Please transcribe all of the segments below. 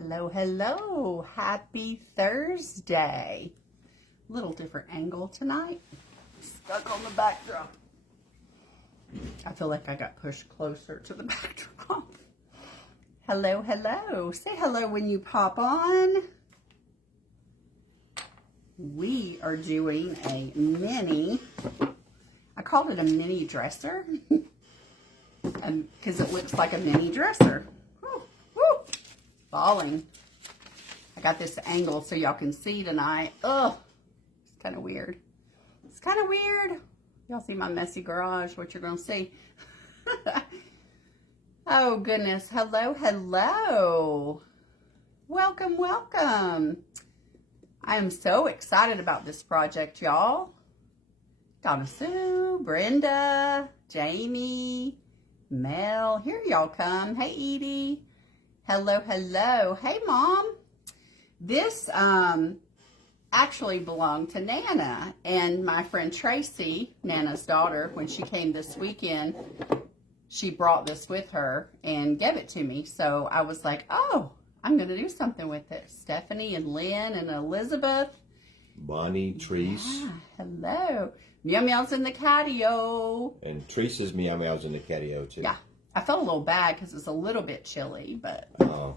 Hello, hello. Happy Thursday. Little different angle tonight. Stuck on the backdrop. I feel like I got pushed closer to the backdrop. Hello, hello. Say hello when you pop on. We are doing a mini, I called it a mini dresser, because it looks like a mini dresser. Woo, woo, falling. I got this angle so y'all can see tonight. Ugh, it's kind of weird. It's kind of weird. Y'all see my messy garage, what you're going to see. Oh, goodness. Hello, hello. Welcome, welcome. I am so excited about this project, y'all. Donna Sue, Brenda, Jamie, Mel. Here y'all come. Hey, Edie. Hello, hello. Hey, Mom. This actually belonged to Nana and my friend Tracy, Nana's daughter. When she came this weekend, she brought this with her and gave it to me. So I was like, oh, I'm going to do something with it. Stephanie and Lynn and Elizabeth. Bonnie, Treese. Yeah, hello. Meow Meow's in the Catio. And Treese's Meow Meow's in the Catio, too. Yeah. I felt a little bad because it's a little bit chilly, but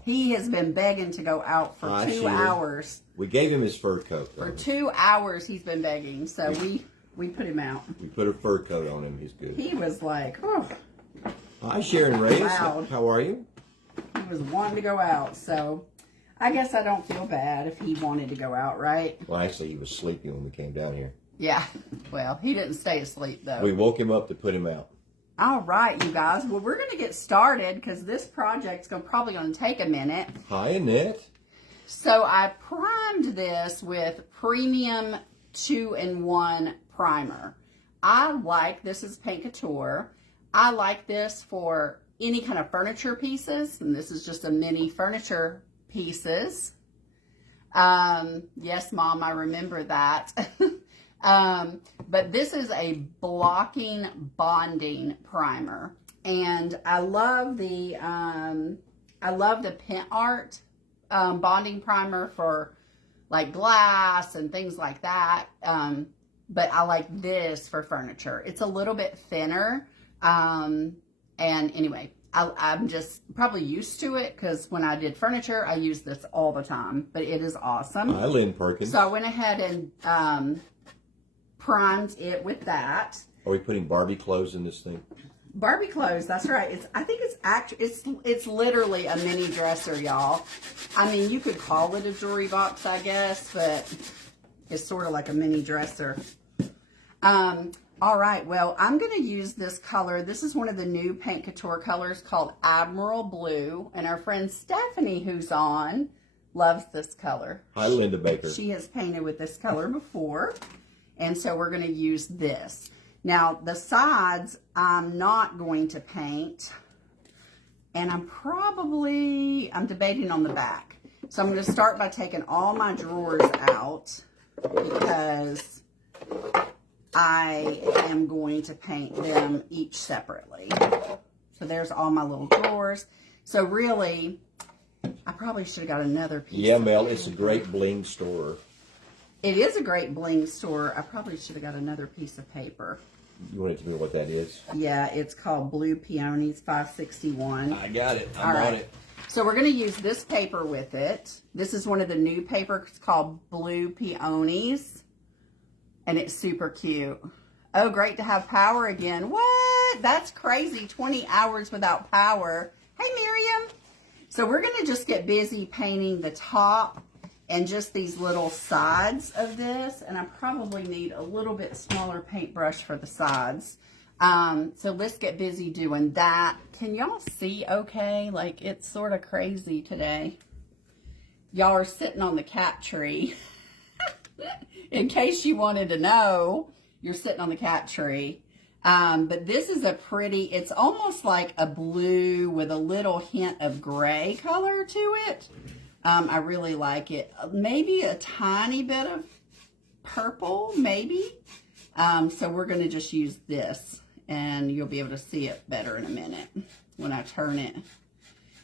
he has been begging to go out for 2 hours. We gave him his fur coat. For 2 hours he's been begging, so we put him out. We put a fur coat on him. He's good. He was like, oh. Hi, Sharon Reyes. Loud. How are you? He was wanting to go out, so I guess I don't feel bad if he wanted to go out, right? Well, actually, he was sleeping when we came down here. Yeah, well, he didn't stay asleep, though. We woke him up to put him out. All right, you guys. Well, we're going to get started because this project's probably going to take a minute. Hi, Annette. So I primed this with premium 2-in-1 primer. This is Paint Couture. I like this for any kind of furniture pieces, and this is just a mini furniture pieces. Yes, Mom, I remember that. But this is a blocking bonding primer, and I love the Pin Art bonding primer for like glass and things like that. But I like this for furniture. It's a little bit thinner. And anyway, I'm just probably used to it because when I did furniture, I used this all the time, but it is awesome. Hi, Lynn Perkins. So I went ahead and primed it with that. Are we putting Barbie clothes in this thing? Barbie clothes, that's right. I think it's literally a mini dresser, y'all. I mean, you could call it a jewelry box, I guess, but it's sort of like a mini dresser. All right, well, I'm going to use this color. This is one of the new Paint Couture colors called Admiral Blue. And our friend Stephanie, who's on, loves this color. Hi, Linda Baker. She has painted with this color before. And so we're going to use this. Now, the sides, I'm not going to paint. And I'm debating on the back. So I'm going to start by taking all my drawers out because I am going to paint them each separately. So there's all my little drawers. So really, I probably should have got another piece. Yeah, Mel, it's a great bling store. It is a great bling store. I probably should have got another piece of paper. You want to tell me what that is? Yeah, it's called Blue Peonies 561. I got it. I'm on it. So we're going to use this paper with it. This is one of the new papers called Blue Peonies. And it's super cute. Oh, great to have power again. What? That's crazy. 20 hours without power. Hey, Miriam. So we're going to just get busy painting the top and just these little sides of this. And I probably need a little bit smaller paintbrush for the sides. So let's get busy doing that. Can y'all see okay? Like, it's sort of crazy today. Y'all are sitting on the cat tree. In case you wanted to know, you're sitting on the cat tree. But this is a pretty, it's almost like a blue with a little hint of gray color to it. I really like it. Maybe a tiny bit of purple, maybe. So we're going to just use this, and you'll be able to see it better in a minute when I turn it.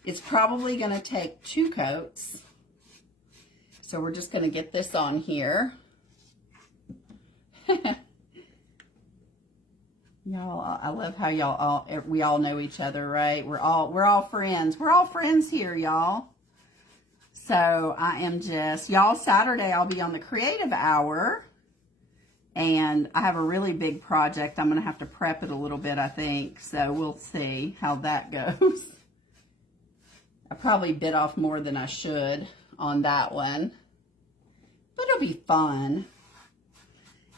It's probably going to take 2 coats. So we're just going to get this on here. Y'all, I love how we all know each other, right? We're all friends. We're all friends here, y'all. So I am just, y'all, Saturday I'll be on the creative hour. And I have a really big project. I'm going to have to prep it a little bit, I think. So we'll see how that goes. I probably bit off more than I should on that one. But it'll be fun.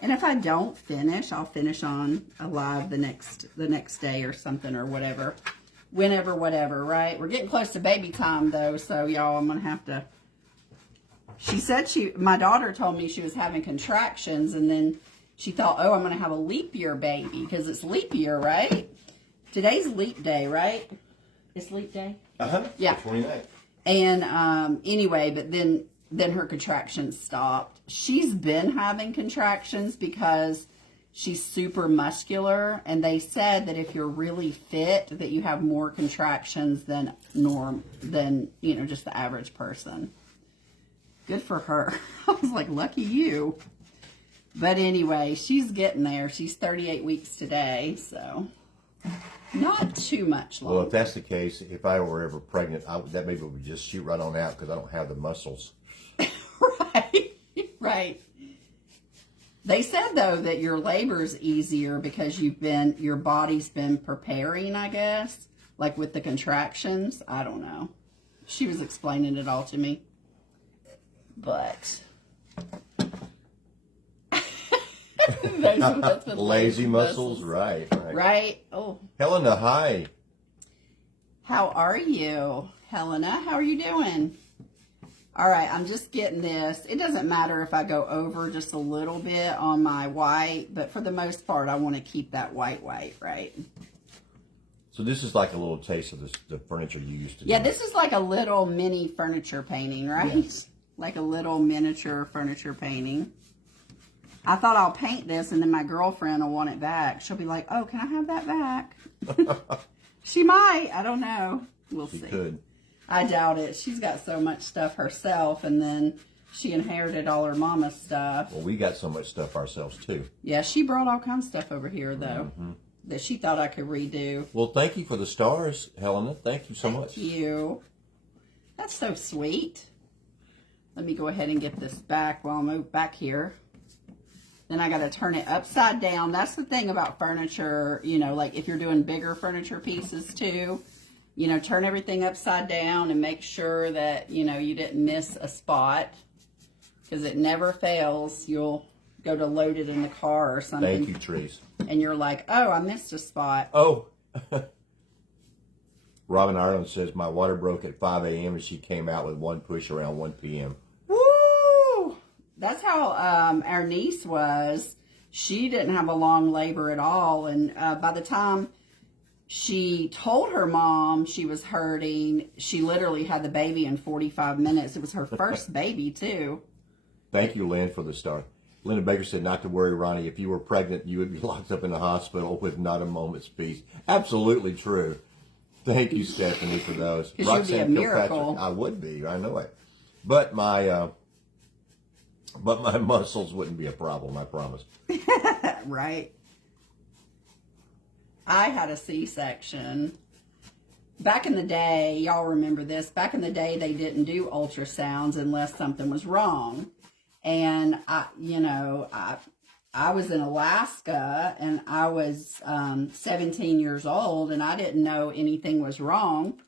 And if I don't finish, I'll finish on a live the next day or something or whatever. Whenever, whatever, right? We're getting close to baby time, though. So, y'all, I'm going to have to... She said my daughter told me she was having contractions, and then she thought, oh, I'm going to have a leap year baby, because it's leap year, right? Today's leap day, right? It's leap day? Uh-huh. Yeah. 29th. And anyway, but then her contractions stopped. She's been having contractions because she's super muscular, and they said that if you're really fit, that you have more contractions than just the average person. Good for her. I was like, lucky you. But anyway, she's getting there. She's 38 weeks today, so not too much longer. Well, if that's the case, if I were ever pregnant, that baby would just shoot right on out because I don't have the muscles. Right. They said, though, that your labor's easier because your body's been preparing, I guess, like with the contractions. I don't know. She was explaining it all to me. But lazy muscles, right. Right. Oh, Helena, hi. How are you, Helena? How are you doing? All right, I'm just getting this. It doesn't matter if I go over just a little bit on my white, but for the most part, I want to keep that white, right? So this is like a little taste of the furniture you used to do. Yeah, this is like a little mini furniture painting, right? Yes. Like a little miniature furniture painting. I thought I'll paint this, and then my girlfriend will want it back. She'll be like, oh, can I have that back? She might. I don't know. We'll see. She could. I doubt it. She's got so much stuff herself, and then she inherited all her mama's stuff. Well, we got so much stuff ourselves, too. Yeah, she brought all kinds of stuff over here, though, that she thought I could redo. Well, thank you for the stars, Helena. Thank you so much. Thank you. That's so sweet. Let me go ahead and get this back while I move back here. Then I got to turn it upside down. That's the thing about furniture, like if you're doing bigger furniture pieces, too. Turn everything upside down and make sure that, you didn't miss a spot. Because it never fails. You'll go to load it in the car or something. Thank you, Trees. And you're like, oh, I missed a spot. Oh. Robin Ireland says, my water broke at 5 a.m. and she came out with one push around 1 p.m. Woo! That's how our niece was. She didn't have a long labor at all. And by the time she told her mom she was hurting, she literally had the baby in 45 minutes. It was her first baby, too. Thank you, Lynn, for the star. Linda Baker said, not to worry, Ronnie. If you were pregnant, you would be locked up in the hospital with not a moment's peace. Absolutely true. Thank you, Stephanie, for those. Because you'd be a miracle. I would be. I know it. But my muscles wouldn't be a problem, I promise. Right. I had a C-section. Back in the day, y'all remember this, back in the day they didn't do ultrasounds unless something was wrong. And I was in Alaska, and I was 17 years old, and I didn't know anything was wrong.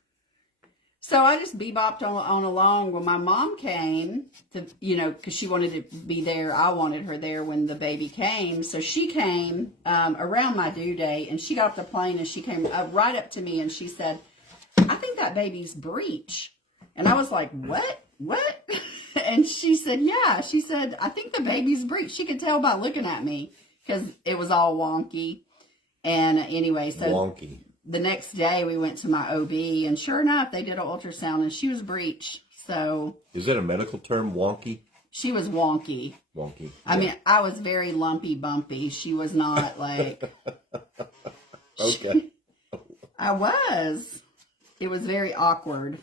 So I just bebopped on along when my mom came to, because she wanted to be there. I wanted her there when the baby came. So she came around my due date, and she got off the plane, and she came right up to me, and she said, I think that baby's breech. And I was like, what? And she said, yeah. She said, I think the baby's breech. She could tell by looking at me because it was all wonky. And anyway, so wonky. The next day we went to my OB, and sure enough, they did an ultrasound, and she was breech. So is that a medical term, wonky? She was wonky. Wonky. I mean, I was very lumpy bumpy. She was not like. Okay. I was. It was very awkward.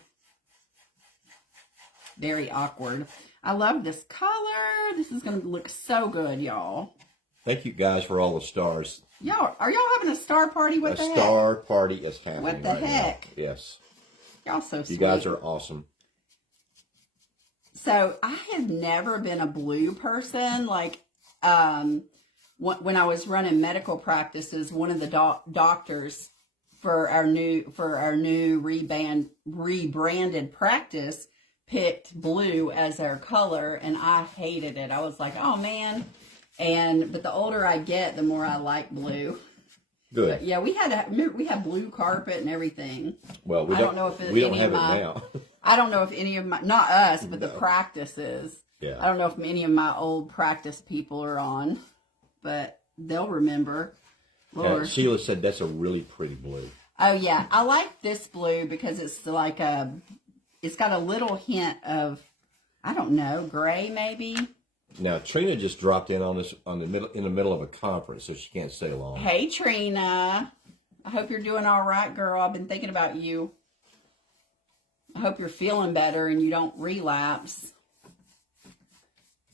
Very awkward. I love this color. This is going to look so good, y'all. Thank you guys for all the stars. Y'all, are y'all having a star party? What the heck? A star party is happening. What the heck? Now. Yes. Y'all so sweet. You guys are awesome. So I have never been a blue person. Like, when I was running medical practices, one of the doctors for our new rebranded practice picked blue as their color, and I hated it. I was like, oh man. But the older I get, the more I like blue. Good. But yeah, we had blue carpet and everything. Well, we don't have it now. I don't know if any of my, not us, but the practices. Yeah. I don't know if any of my old practice people are on, but they'll remember. Sheila said that's a really pretty blue. Oh yeah, I like this blue because it's like it's got a little hint of, I don't know, gray maybe. Now Trina just dropped in on us in the middle of a conference, so she can't stay long. Hey Trina, I hope you're doing all right, girl. I've been thinking about you. I hope you're feeling better and you don't relapse.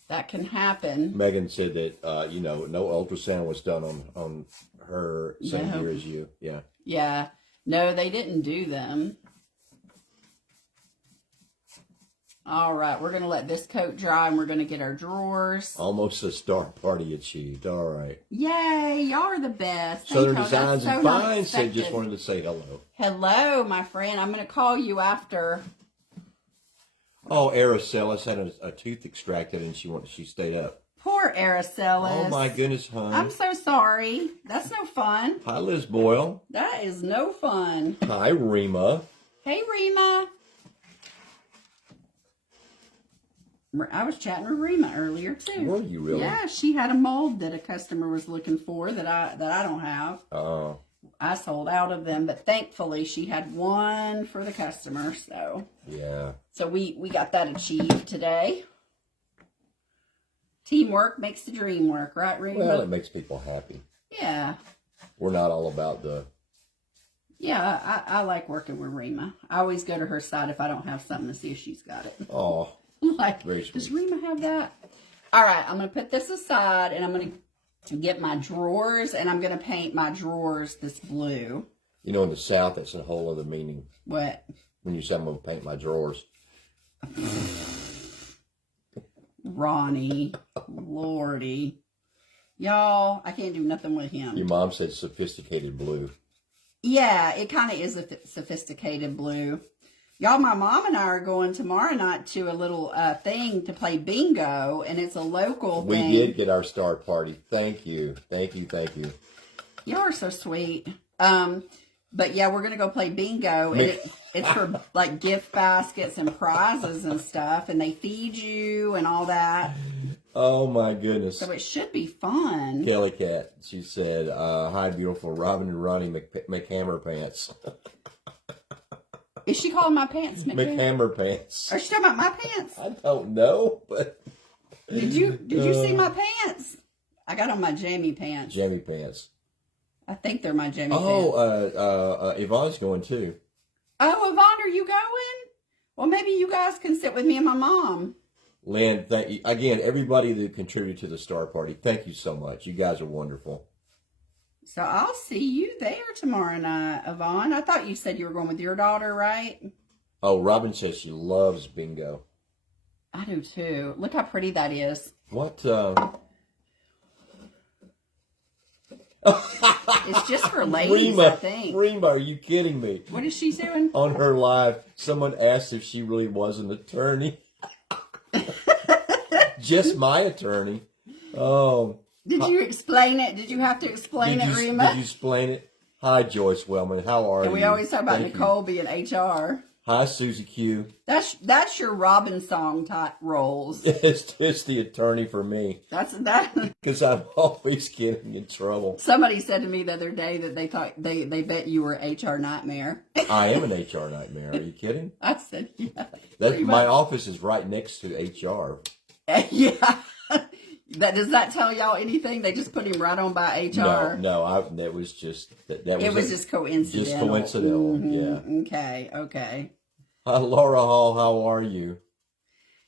That can happen. Megan said that no ultrasound was done on her same year as you. Yeah. Yeah. No, they didn't do them. All right, we're going to let this coat dry and we're going to get our drawers. Almost a star party achieved. All right. Yay, y'all are the best. Southern Designs and Fine said just wanted to say hello. Hello, my friend. I'm going to call you after. Oh, Araceli had a tooth extracted and she stayed up. Poor Araceli. Oh my goodness, hon. I'm so sorry. That's no fun. Hi, Liz Boyle. That is no fun. Hi, Rima. Hey, Rima. I was chatting with Rima earlier too. Were you really? Yeah, she had a mold that a customer was looking for that I don't have. Oh. I sold out of them, but thankfully she had one for the customer. So yeah. So we got that achieved today. Teamwork makes the dream work, right, Rima? Well, it makes people happy. Yeah. We're not all about the. Yeah, I like working with Rima. I always go to her side if I don't have something to see if she's got it. Oh. Like, does Rima have that? All right, I'm going to put this aside, and I'm going to get my drawers, and I'm going to paint my drawers this blue. You know, in the South, that's a whole other meaning. What? When you say I'm going to paint my drawers. Ronnie, Lordy. Y'all, I can't do nothing with him. Your mom said sophisticated blue. Yeah, it kind of is a sophisticated blue. Y'all, my mom and I are going tomorrow night to a little thing to play bingo, and it's a local thing. We did get our star party. Thank you. Thank you. Thank you. Y'all are so sweet. But yeah, we're going to go play bingo, and it's for like gift baskets and prizes and stuff, and they feed you and all that. Oh my goodness. So it should be fun. Kelly Cat, she said, hi, beautiful Robin and Ronnie McHammer Pants. Is she calling my pants McHammer Pants? Are she talking about my pants? I don't know, but did you see my pants? I got on my jammy pants. Jammy pants. I think they're my jammy pants. Oh, Yvonne's going too. Oh, Yvonne, are you going? Well, maybe you guys can sit with me and my mom. Lynn, thank you again. Everybody that contributed to the star party, thank you so much. You guys are wonderful. So I'll see you there tomorrow night, Yvonne. I thought you said you were going with your daughter, right? Oh, Robin says she loves bingo. I do too. Look how pretty that is. What? It's just for ladies, Rima, I think. Rima, are you kidding me? What is she doing? On her live, someone asked if she really was an attorney. Just my attorney. Oh. Did you explain it? Did you have to explain it, Rima? Did you explain it? Hi, Joyce Wellman. How are you? And we always talk about Nicole being HR. Hi, Susie Q. That's your Robin song type roles. It's the attorney for me. That's that. Because I'm always getting in trouble. Somebody said to me the other day that they thought they bet you were HR nightmare. I am an HR nightmare. Are you kidding? I said, yeah. My office is right next to HR. Yeah. Does that tell y'all anything? They just put him right on by HR. No, that was just it was just coincidental. Just coincidental, yeah. Okay. Laura Hall, how are you?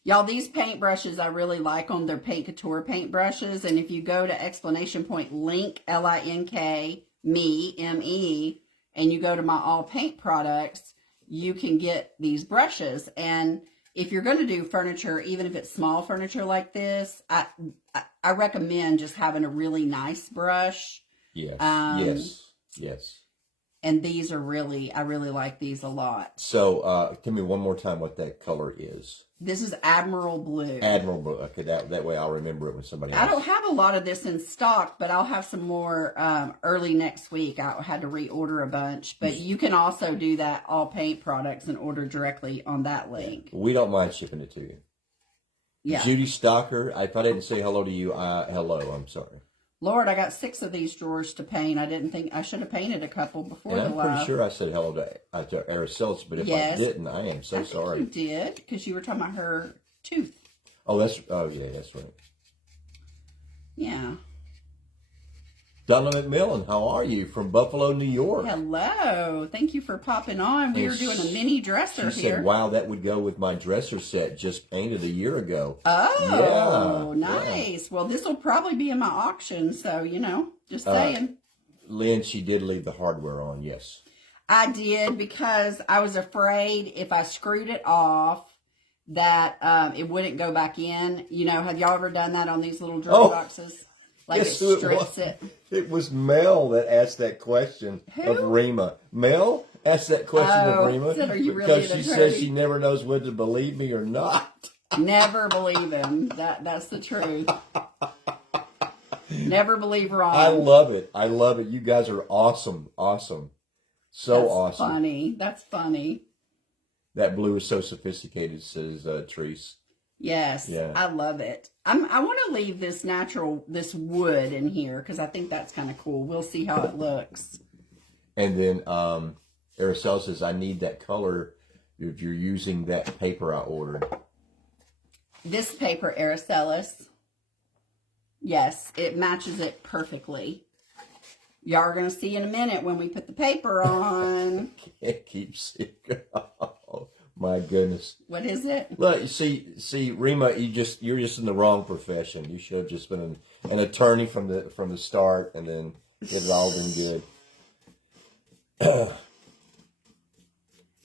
Y'all, these paintbrushes, I really like them. They're Paint Couture paintbrushes. And if you go to exclamation point link, L-I-N-K, me, M-E, and you go to my all paint products, you can get these brushes. And if you're going to do furniture, even if it's small furniture like this, I recommend just having a really nice brush. Yes. Yes. And these are I really like these a lot. So, tell me one more time what that color is. This is Admiral Blue. Admiral Blue. Okay, that way I'll remember it when somebody else. I don't have a lot of this in stock, but I'll have some more early next week. I had to reorder a bunch. But you can also do that, all paint products, and order directly on that link. We don't mind shipping it to you. Yeah. Judy Stocker, if I didn't say hello to you, hello, I'm sorry. Lord, I got 6 of these drawers to paint. I didn't think I should have painted a couple before the live. I'm pretty sure I said hello to Araceli, but if I didn't, I am so sorry. You did, because you were talking about her tooth. Oh, yeah, that's right. Yeah. Donna McMillan, how are you? From Buffalo, New York. Hello. Thank you for popping on. We were doing a mini dresser she here. Said, wow, that would go with my dresser set just painted a year ago. Oh, yeah, nice. Yeah. Well, this will probably be in my auction, so, just saying. Lynn, she did leave the hardware on, yes. I did, because I was afraid if I screwed it off that it wouldn't go back in. Have y'all ever done that on these little jewelry boxes? Like it strips it. It was Mel that asked that question of Rima. Mel asked that question of Rima because she says she never knows whether to believe me or not. Never believe him. That's the truth. Never believe Ron. I love it. I love it. You guys are awesome. Awesome. So awesome. That's funny. That blue is so sophisticated, says Treese. Yes, yeah. I love it. I want to leave this wood in here because I think that's kind of cool. We'll see how it looks. And then Araceli says, I need that color if you're using that paper I ordered. This paper, Aracelis. Yes, it matches it perfectly. Y'all are going to see in a minute when we put the paper on. Can't keep seeing. Oh, my goodness. What is it? Look, see, Rima, you're just in the wrong profession. You should have just been an attorney from the start, and then it had all been good.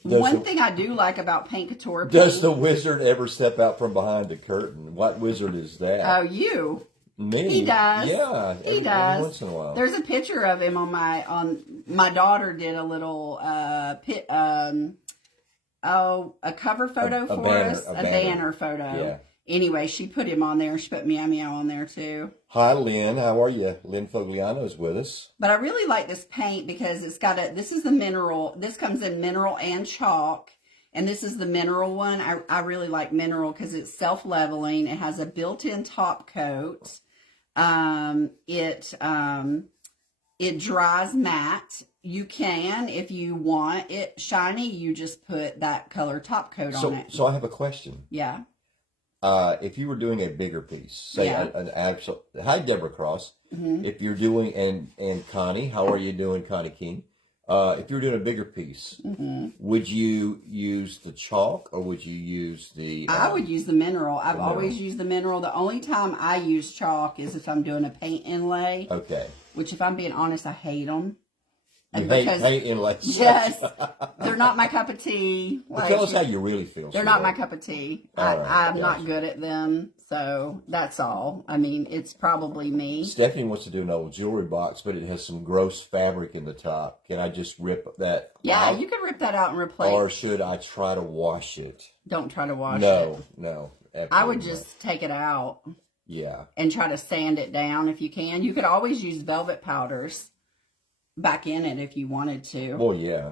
One thing I do like about Paint Couture paint. Does the wizard ever step out from behind the curtain? What wizard is that? Oh, you. Me? He does. Yeah, he does. Every once in a while. There's a picture of him on my daughter did a little a cover photo for us, a banner photo. Yeah. Anyway, she put him on there. She put Meow Meow on there too. Hi, Lynn. How are you? Lynn Fogliano is with us. But I really like this paint because it's got this is the mineral. This comes in mineral and chalk. And this is the mineral one. I really like mineral because it's self-leveling. It has a built-in top coat. It dries matte. You can, if you want it shiny, you just put that color top coat on it. So I have a question. Yeah. If you were doing a bigger piece, say an absolute. Hi, Deborah Cross. Mm-hmm. If you're doing and Connie, how are you doing, Connie King? If you were doing a bigger piece, mm-hmm. would you use the chalk or would you use the... I would use the mineral. I've always used the mineral. The only time I use chalk is if I'm doing a paint inlay. Okay. Which, if I'm being honest, I hate them. You hate paint inlays? Yes. They're not my cup of tea. Well, tell us how you really feel. They're not my cup of tea. I'm not good at them. So that's all. I mean, it's probably me. Stephanie wants to do an old jewelry box, but it has some gross fabric in the top. Can I just rip that out? You can rip that out and replace. Or should I try to wash it? Don't try to wash it. No. I would just take it out. Yeah. And try to sand it down if you can. You could always use velvet powders back in it if you wanted to. Well, yeah.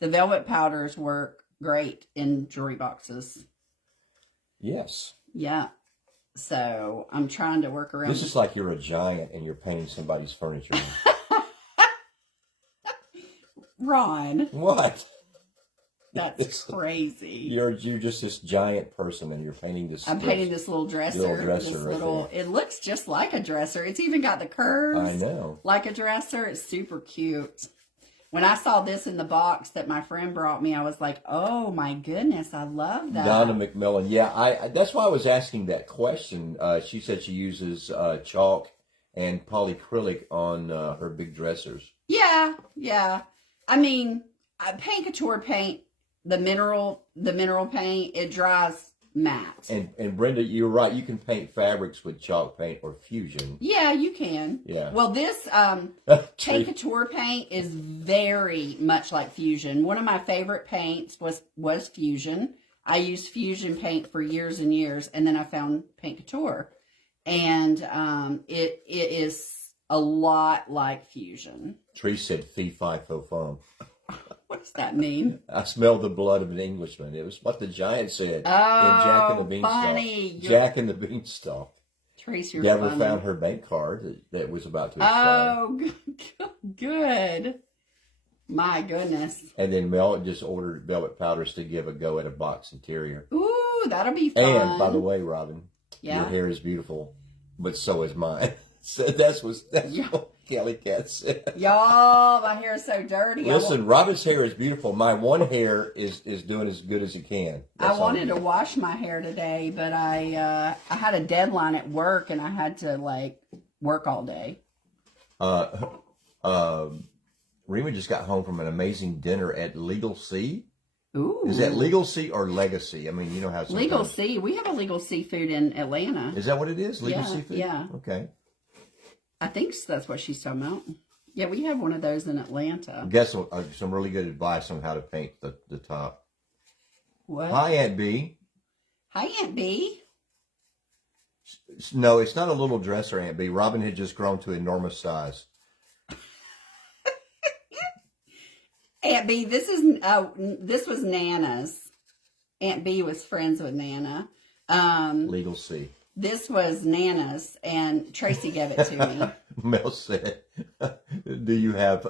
The velvet powders work great in jewelry boxes. Yes. Yeah. So I'm trying to work around. This is like you're a giant and you're painting somebody's furniture. Ron. What? That's crazy. You're just this giant person, and you're painting this. I'm painting this little dresser. It looks just like a dresser. It's even got the curves. I know. Like a dresser. It's super cute. When I saw this in the box that my friend brought me, I was like, "Oh my goodness, I love that." Donna McMillan. Yeah, I that's why I was asking that question. She said she uses chalk and polyacrylic on her big dressers. Yeah. I mean, paint couture paint, the mineral paint, it dries matte. And Brenda, you're right. You can paint fabrics with chalk paint or fusion. Yeah, you can. Yeah. Well, this paint couture paint is very much like fusion. One of my favorite paints was fusion. I used fusion paint for years and years, and then I found paint couture, and it is a lot like fusion. Tree said fee fi fo fum. What does that mean? I smelled the blood of an Englishman. It was what the giant said in Oh, Jack and the Beanstalk. funny. Jack and the Beanstalk. Trace, you're Never funny. found her bank card that was about to expire. Oh, good. My goodness. And then Mel just ordered velvet powders to give a go at a box interior. Ooh, that'll be fun. And by the way, Robin, yeah, your hair is beautiful, but so is mine. So that's what Kelly Cat said. Y'all, my hair is so dirty. Listen, Robin's hair is beautiful. My one hair is doing as good as it can. I wanted to wash my hair today, but I had a deadline at work and I had to work all day. Rima just got home from an amazing dinner at Legal Sea. Ooh. Is that Legal Sea or Legacy? I mean, you know how sometimes... Legal Sea. We have a Legal Seafood in Atlanta. Is that what it is? Legal Seafood? Yeah. Okay. I think that's what she's talking about. Yeah, we have one of those in Atlanta. Guess some really good advice on how to paint the top. What? Hi, Aunt B. Hi, Aunt B. No, it's not a little dresser, Aunt B. Robin had just grown to enormous size. Aunt B, this was Nana's. Aunt B was friends with Nana. Legal C. This was Nana's, and Tracy gave it to me. Mel said, "Do you have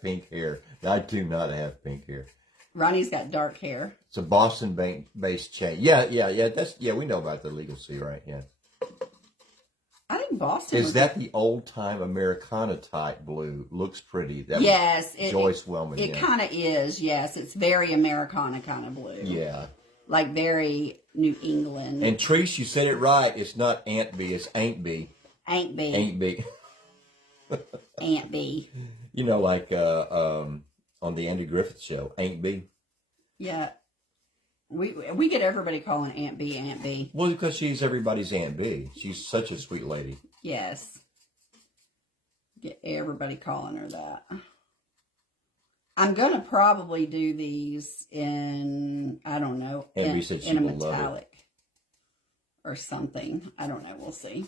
pink hair?" I do not have pink hair. Ronnie's got dark hair. It's a Boston based chain. Yeah. We know about the Legal C, right? Yeah. I think Boston. Is that the old time Americana type blue? Looks pretty. Yes, Joyce Wellman. It kind of is. Yes, it's very Americana kind of blue. Yeah. Like very New England. And Treese, you said it right. It's not Aunt B. It's Ain't B. Ain't B. Ain't B. Aunt B. You know, like on the Andy Griffith Show, Ain't B. Yeah. We get everybody calling Aunt B, Aunt B. Well, because she's everybody's Aunt B. She's such a sweet lady. Yes. Get everybody calling her that. I'm going to probably do these in, I don't know, in a metallic or something. I don't know. We'll see.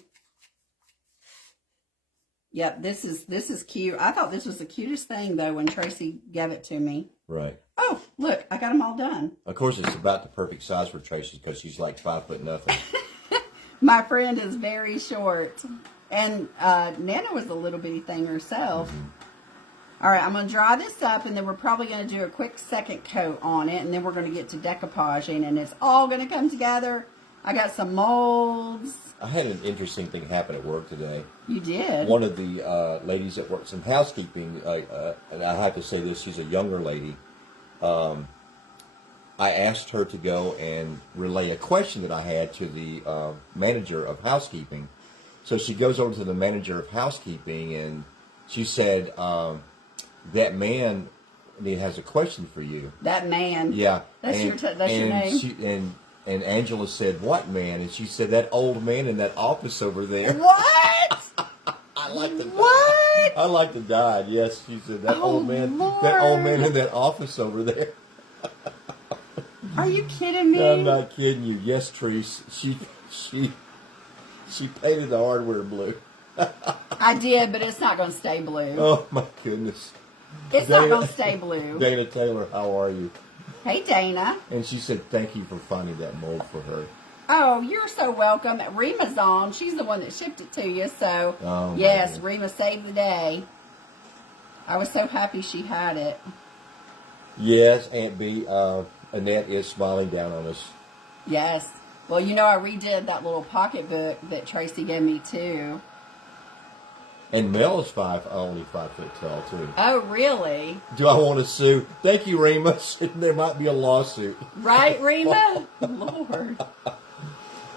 Yep, this is cute. I thought this was the cutest thing, though, when Tracy gave it to me. Right. Oh, look, I got them all done. Of course, it's about the perfect size for Tracy because she's like 5'0". My friend is very short. And Nana was a little bitty thing herself. Mm-hmm. All right, I'm going to dry this up, and then we're probably going to do a quick second coat on it, and then we're going to get to decoupaging, and it's all going to come together. I got some molds. I had an interesting thing happen at work today. You did? One of the ladies that works in housekeeping, and I have to say this, she's a younger lady. I asked her to go and relay a question that I had to the manager of housekeeping. So she goes over to the manager of housekeeping, and she said... that man has a question for you. That man. Yeah. That's your name. And Angela said, "What man?" And she said, "That old man in that office over there." What? I like to die. What? I like to die. Yes, she said, "That old man. Lord. That old man in that office over there." Are you kidding me? I'm not kidding you. Yes, Treese. She painted the hardware blue. I did, but it's not going to stay blue. Oh my goodness. It's not going to stay blue. Dana Taylor, how are you? Hey, Dana. And she said, "Thank you for finding that mold for her." Oh, you're so welcome. Rima's on. She's the one that shipped it to you. So, yes, Rima saved the day. I was so happy she had it. Yes, Aunt B. Annette is smiling down on us. Yes. Well, you know, I redid that little pocketbook that Tracy gave me too. And Mel is only 5 foot tall too. Oh, really? Do I want to sue? Thank you, Remus. There might be a lawsuit. Right, Rima? Lord.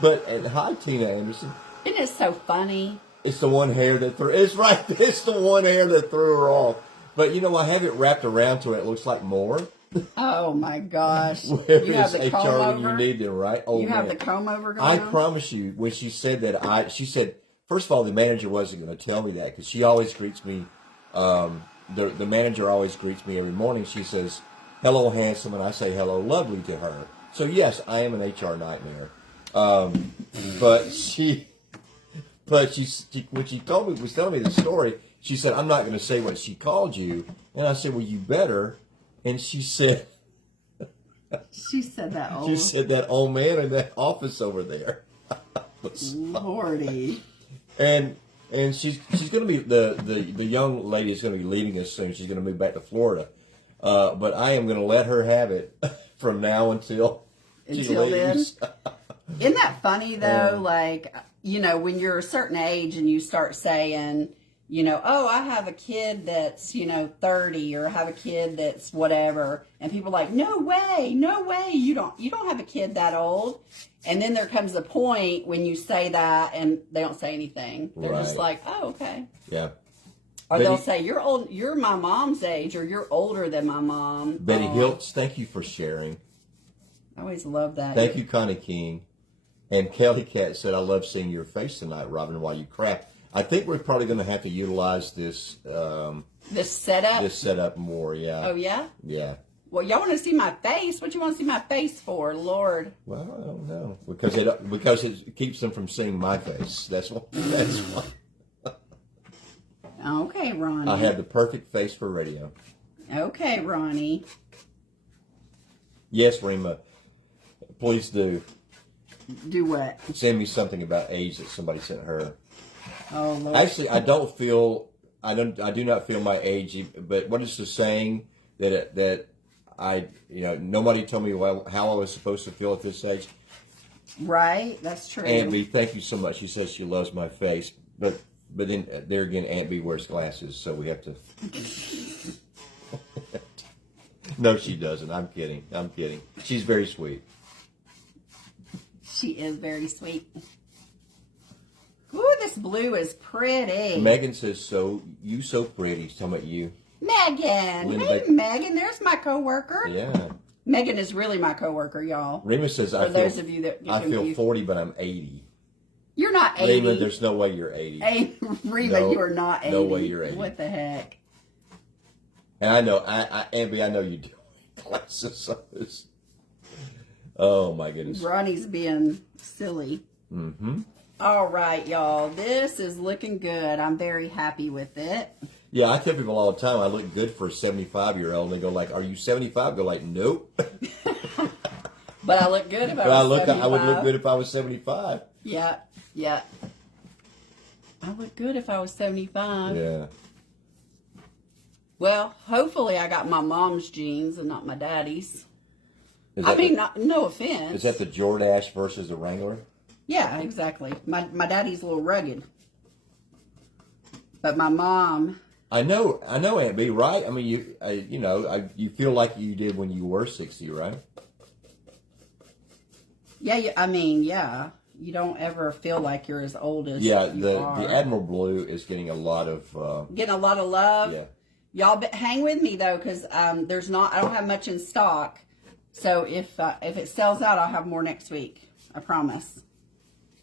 But and hi, Tina Anderson. Isn't it so funny? It's the one hair that threw. It's right. It's the one hair that threw her off. But you know, I have it wrapped around to it looks like more. Oh my gosh! Where You have is the comb HR when over. you need them, right? Oh, You have man. the comb over going I on? promise you, when she said that, she said, first of all, the manager wasn't going to tell me that because she always greets me. The manager always greets me every morning. She says, "Hello, handsome," and I say, "Hello, lovely" to her. So yes, I am an HR nightmare. But she when she told me was telling me the story, she said, "I'm not going to say what she called you," and I said, "Well, you better." And she said. She said that old. You said that old man in that office over there. Lordy. And she's going to be the young lady is going to be leaving us soon. She's going to move back to Florida. But I am going to let her have it from now until she leaves. Then. Isn't that funny though? Like, you know, when you're a certain age and you start saying, you know, oh, I have a kid that's, 30 or I have a kid that's whatever. And people are like, no way, you don't have a kid that old. And then there comes a point when you say that and they don't say anything. They're just like, oh, okay. Yeah. Or they'll say, you're old, you're my mom's age, or you're older than my mom. Betty Hiltz, thank you for sharing. I always love that. Thank you, Connie King. And Kelly Cat said, I love seeing your face tonight, Robin, while you craft. I think we're probably going to have to utilize this this setup. This setup more, yeah. Oh yeah. Yeah. Well, y'all want to see my face? What you want to see my face for, Lord? Well, I don't know because it keeps them from seeing my face. That's why. Okay, Ronnie. I have the perfect face for radio. Okay, Ronnie. Yes, Rima. Please do. Do what? Send me something about age that somebody sent her. Oh, Lord. Actually, I do not feel my age. But what is the saying that nobody told me how I was supposed to feel at this age. Right, that's true. Aunt B, thank you so much. She says she loves my face, but then there again, Aunt B wears glasses, so we have to. No, she doesn't. I'm kidding. She's very sweet. She is very sweet. Ooh, this blue is pretty. Megan says, so pretty. She's talking about you. Megan. Hey, Megan. There's my coworker. Yeah. Megan is really my coworker, y'all. Rima says, I feel 40, but I'm 80. You're not 80. Rima, there's no way you're 80. Hey, Rima, you are not 80. No way you're 80. What the heck? And I know, Aunt B, I know you do glasses on this. Oh, my goodness. Ronnie's being silly. Mm-hmm. All right, y'all. This is looking good. I'm very happy with it. Yeah, I tell people all the time I look good for a 75-year-old. And they go like, are you 75? I go like, nope. But I look good if I was 75. I would look good if I was 75. Yeah. I look good if I was 75. Yeah. Well, hopefully I got my mom's genes and not my daddy's. No offense. Is that the Jordache versus the Wrangler? Yeah, exactly. My daddy's a little rugged. But my mom... I know, Aunt B, right? I mean, you feel like you did when you were 60, right? Yeah, I mean, yeah. You don't ever feel like you're as old as you are. The Admiral Blue is getting a lot of... Getting a lot of love? Yeah. Y'all hang with me, though, because I don't have much in stock. So if it sells out, I'll have more next week. I promise.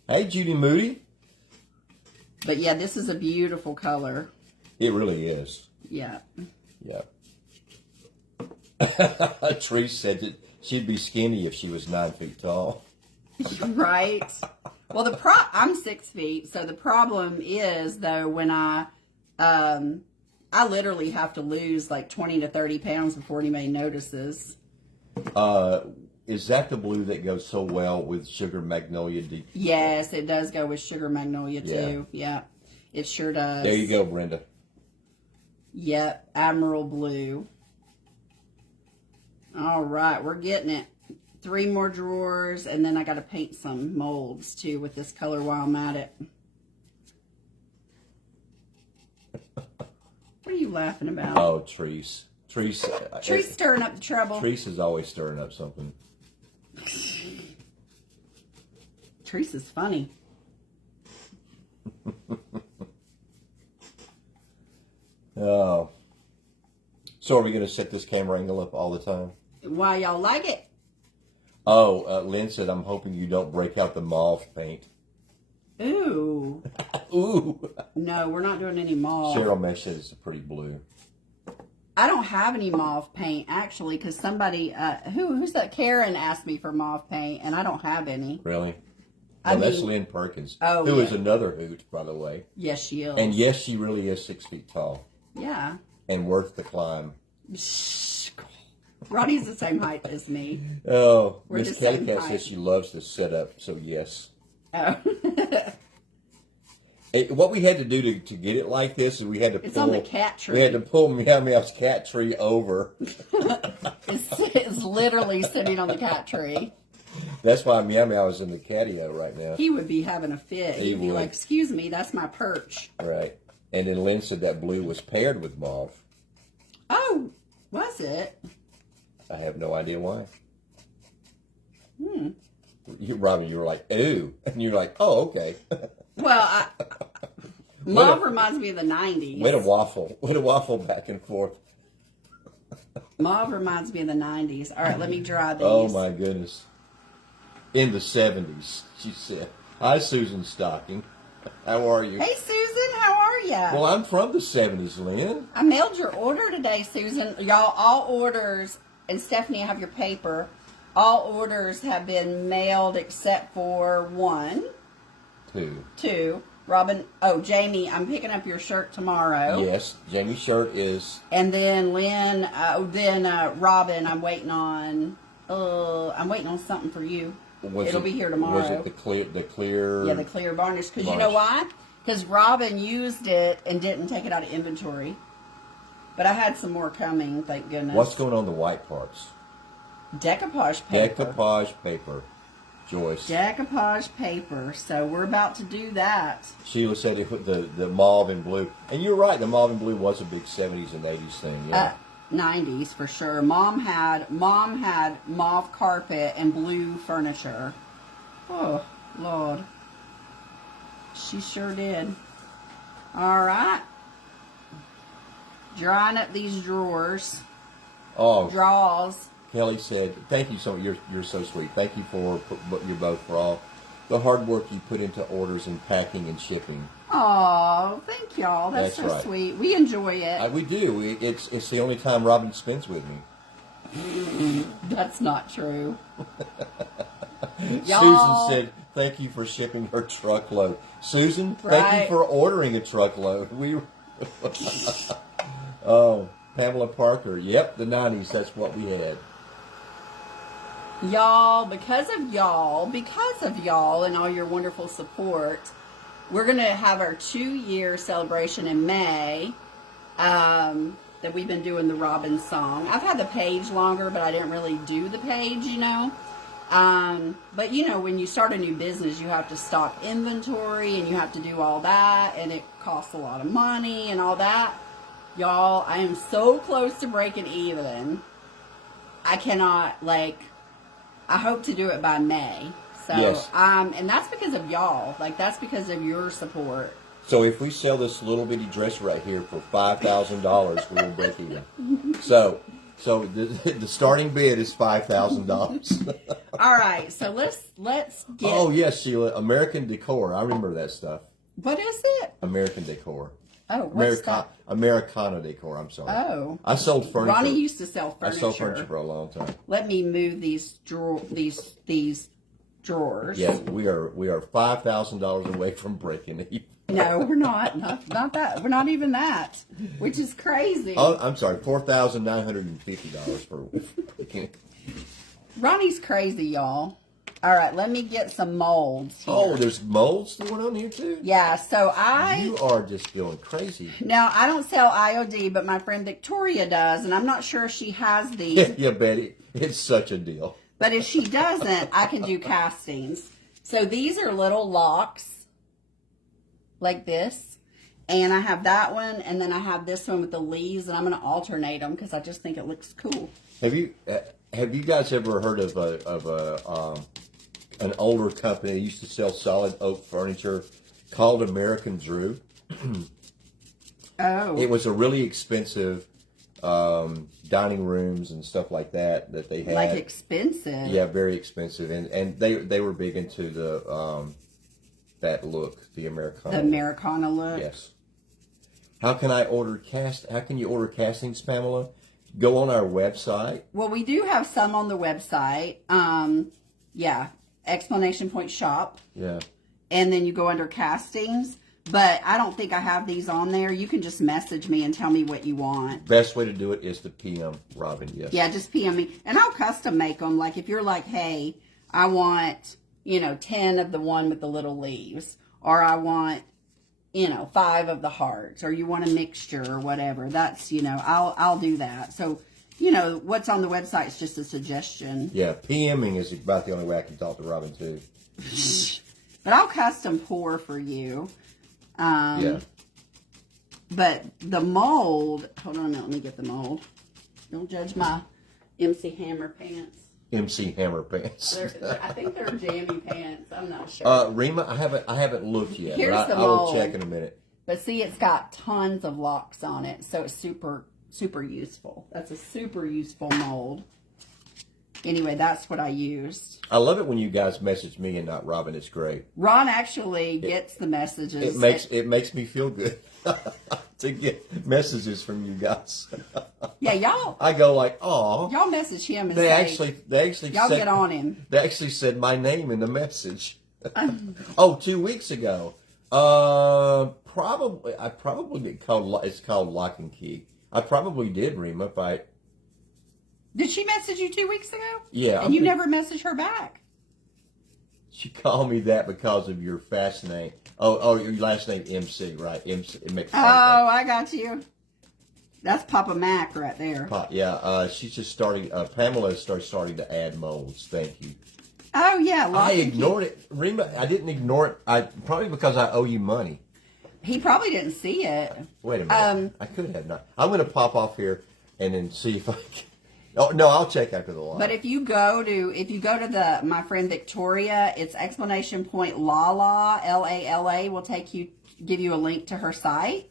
Hey, Judy Moody. But yeah, this is a beautiful color. It really is. Yeah. Yeah. Trish said that she'd be skinny if she was 9 feet tall. Right. Well, I'm 6 feet, so the problem is though when I literally have to lose like 20 to 30 pounds before anybody notices. Is that the blue that goes so well with Sugar Magnolia? Yes, it does go with Sugar Magnolia too. Yeah, it sure does. There you go, Brenda. Yep, Admiral Blue. All right, we're getting it. 3 more drawers, and then I got to paint some molds too with this color while I'm at it. What are you laughing about? Oh, Treese. Treese stirring up the trouble. Treese is always stirring up something. Treese is funny. Oh. So are we going to set this camera angle up all the time? Why y'all like it? Oh, Lynn said, I'm hoping you don't break out the mauve paint. Ooh. Ooh. No, we're not doing any mauve. Cheryl Mesh said it's a pretty blue. I don't have any mauve paint, actually, because somebody, who's that? Karen asked me for mauve paint, and I don't have any. Really? I No, that's mean- Lynn Perkins, Oh, who yeah. is another hoot, by the way. Yes, she is. And yes, she really is 6 feet tall Yeah. and worth the climb. Shh. Ronnie's the same height as me. Oh, We're Miss the same Catty Cat height. says she loves to set up, so yes. Oh. What we had to do to get it like this is we had to It's pull. on the cat tree. We had to pull Meow Meow's cat tree over. It's literally sitting on the cat tree. That's why Meow Meow is in the Catio right now. He would be having a fit. He He'd be would. like, excuse me, that's my perch. Right. And then Lynn said that blue was paired with mauve. Oh, was it? I have no idea why. Hmm. Robin, you were like, ooh. And you're like, oh, okay. Well, mauve reminds me of the 90s. Way to waffle. Way to waffle back and forth. Mauve reminds me of the 90s. All right, let me dry these. Oh, my goodness. In the 70s, she said. Hi, Susan Stocking. How are you? Hey, Susan, how are ya? Well, I'm from the 70s, Lynn. I mailed your order today, Susan. Y'all, all orders, and Stephanie, I have your paper. All orders have been mailed except for 1, 2. Robin, Jamie, I'm picking up your shirt tomorrow. Yes, Jamie's shirt is... And then Lynn, Robin, I'm waiting on something for you. It'll be here tomorrow. Was it the clear? Yeah, the clear varnish. Because you know why? Because Robin used it and didn't take it out of inventory. But I had some more coming, thank goodness. What's going on the white parts? Decoupage paper. Decoupage paper, Joyce. Decoupage paper. So we're about to do that. Sheila said it put the mauve and blue. And you're right, the mauve and blue was a big 70s and 80s thing. Yeah. 90s for sure. Mom had mauve carpet and blue furniture. Oh, Lord. She sure did. All right. Drying up these drawers. Oh, Draws. Kelly said, thank you so much. You're so sweet. Thank you for you both for all the hard work you put into orders and packing and shipping. Oh, thank y'all. That's so right. sweet. We enjoy it. We do. It's the only time Robin spends with me. That's not true. Susan said, thank you for shipping her truckload. Susan, thank you for ordering a truckload. Oh, Pamela Parker. Yep, the 90s. That's what we had. Y'all, because of y'all and all your wonderful support, we're going to have our 2-year celebration in May that we've been doing the Robin song. I've had the page longer, but I didn't really do the page, you know. But, you know, when you start a new business, you have to stock inventory and you have to do all that, and it costs a lot of money and all that. Y'all, I am so close to breaking even. I cannot, I hope to do it by May. So, yes. And that's because of y'all. That's because of your support. So if we sell this little bitty dress right here for $5,000, we will break even. So the starting bid is $5,000. All right. So let's get. Oh yes, Sheila, American Decor. I remember that stuff. What is it? American Decor. Oh, what's that? Americana Decor. I'm sorry. Oh. I sold furniture. Ronnie used to sell furniture. I sold furniture for a long time. Let me move these drawers. Yes, we are $5,000 away from breaking even. No, we're not. Not that. We're not even that, which is crazy. Oh, I'm sorry, $4,950 for. Ronnie's crazy, y'all. All right, let me get some molds here. Oh, there's molds going on here too? Yeah, so You are just going crazy. Now, I don't sell IOD, but my friend Victoria does, and I'm not sure if she has these. Yeah, Betty, it's such a deal. But if she doesn't, I can do castings. So these are little locks, like this. And I have that one, and then I have this one with the leaves, and I'm going to alternate them because I just think it looks cool. Have you guys ever heard of an older company that used to sell solid oak furniture called American Drew? Oh. It was a really expensive dining rooms and stuff like that they had. Like expensive. Yeah, very expensive, and they were big into the that look, the Americana. The Americana look. Yes. How can you order castings, Pamela? Go on our website. Well, we do have some on the website. Yeah, exclamation point shop. Yeah. And then you go under castings. But I don't think I have these on there. You can just message me and tell me what you want. Best way to do it is to PM Robin, yes. Yeah, just PM me. And I'll custom make them. Like if you're like, hey, I want, 10 of the one with the little leaves. Or I want, 5 of the hearts. Or you want a mixture or whatever. That's, I'll do that. So, what's on the website is just a suggestion. Yeah, PMing is about the only way I can talk to Robin, too. But I'll custom pour for you. Yeah. But the mold, hold on a minute, let me get the mold. Don't judge my MC Hammer pants. MC Hammer pants. I think they're jammy pants. I'm not sure. Rima, I haven't looked yet. Here's but the I will mold. check in a minute. But see, it's got tons of locks on it, so it's super, super useful. That's a super useful mold. Anyway, that's what I used. I love it when you guys message me and not Robin. It's great. Ron actually gets the messages. It makes me feel good to get messages from you guys. Yeah, y'all. I go like, oh. Y'all message him and They say, actually y'all said, get on him. They actually said my name in the message. 2 weeks ago. I probably it's called Lock and Key. I probably did, Rima, if I. Did she message you 2 weeks ago? Yeah. And you never messaged her back? She called me that because of your fast name. Oh, your last name MC, right? MC. It makes sense. Oh, I got you. That's Papa Mac right there. Yeah. She's just starting. Pamela starting to add molds. Thank you. Oh yeah. I ignored it, Rima. I didn't ignore it. Probably because I owe you money. He probably didn't see it. Wait a minute. I could have not. I'm going to pop off here and then see if I can. Oh, no, I'll check after the live. But if you go to my friend Victoria, it's exclamation point Lala, Lala will give you a link to her site.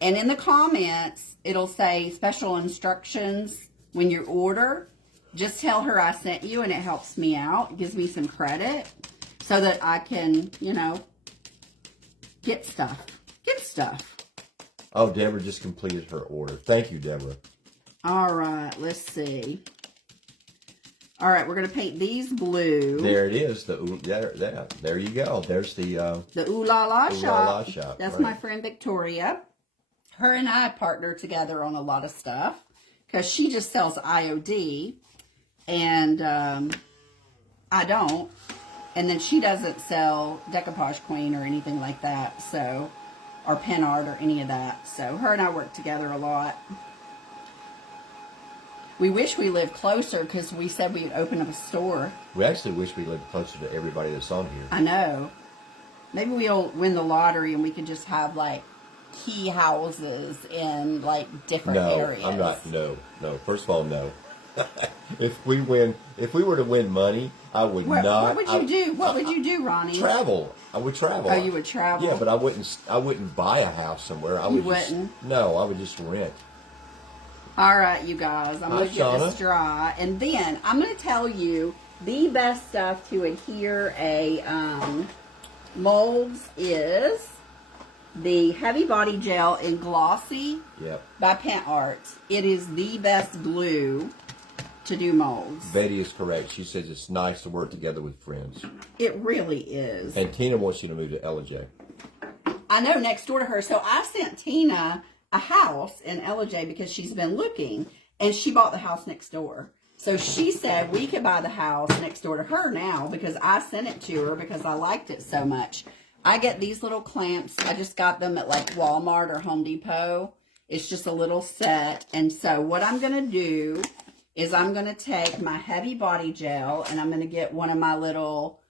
And in the comments, it'll say special instructions when you order. Just tell her I sent you and it helps me out. It gives me some credit so that I can, get stuff. Oh, Deborah just completed her order. Thank you, Deborah. All right, let's see. All right, we're going to paint these blue. There it is. There you go. There's the Ooh La La shop. That's right. my friend Victoria. Her and I partner together on a lot of stuff because she just sells IOD and I don't. And then she doesn't sell Decoupage Queen or anything like that, so, or pen art or any of that. So her and I work together a lot. We wish we lived closer because we said we'd open up a store. We actually wish we lived closer to everybody that's on here. I know. Maybe we'll win the lottery and we could just have like key houses in like different areas. I'm not. No. First of all, no. If we were to win money, I would not. What would you do? What would you do, Ronnie? Travel. I would travel. Oh, you would travel? Yeah, but I wouldn't buy a house somewhere. I wouldn't? No, I would just rent. All right, you guys. I'm going to get this dry. And then I'm going to tell you the best stuff to adhere a molds is the Heavy Body Gel in Glossy by Pent Arts. It is the best glue to do molds. Betty is correct. She says it's nice to work together with friends. It really is. And Tina wants you to move to LJ. I know, next door to her. So I sent Tina a house in LJ because she's been looking, and she bought the house next door. So she said we could buy the house next door to her now because I sent it to her because I liked it so much. I get these little clamps. I just got them at like Walmart or Home Depot. It's just a little set. And so what I'm going to do is I'm going to take my heavy body gel and I'm going to get one of my little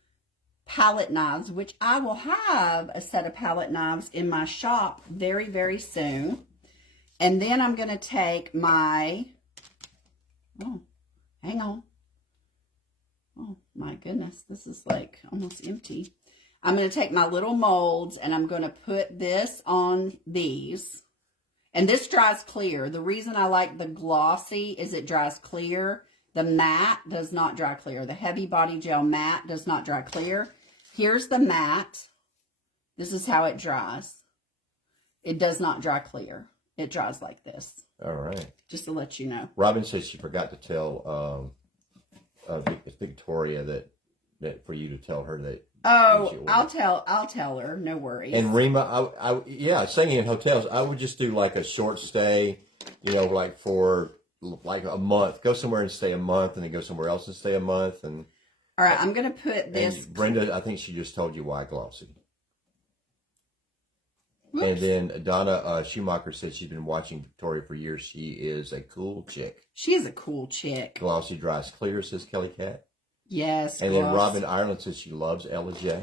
palette knives, which I will have a set of palette knives in my shop very, very soon. And then I'm going to take my, oh, hang on. Oh my goodness, this is like almost empty. I'm going to take my little molds and I'm going to put this on these. And this dries clear. The reason I like the glossy is it dries clear. The matte does not dry clear. The heavy body gel matte does not dry clear. Here's the matte. This is how it dries. It does not dry clear. It dries like this. All right. Just to let you know. Robin says she forgot to tell Victoria that for you to tell her that. Oh, I'll tell her. No worries. And Rima, yeah, staying in hotels, I would just do like a short stay, like for like a month. Go somewhere and stay a month, and then go somewhere else and stay a month. And all right, I'm gonna put this. And Brenda, I think she just told you why glossy. Whoops. And then Donna Schumacher said she's been watching Victoria for years. She is a cool chick. She is a cool chick. Glossy dries clear, says Kelly Cat. Yes. And then Robin Ireland says she loves Ella J.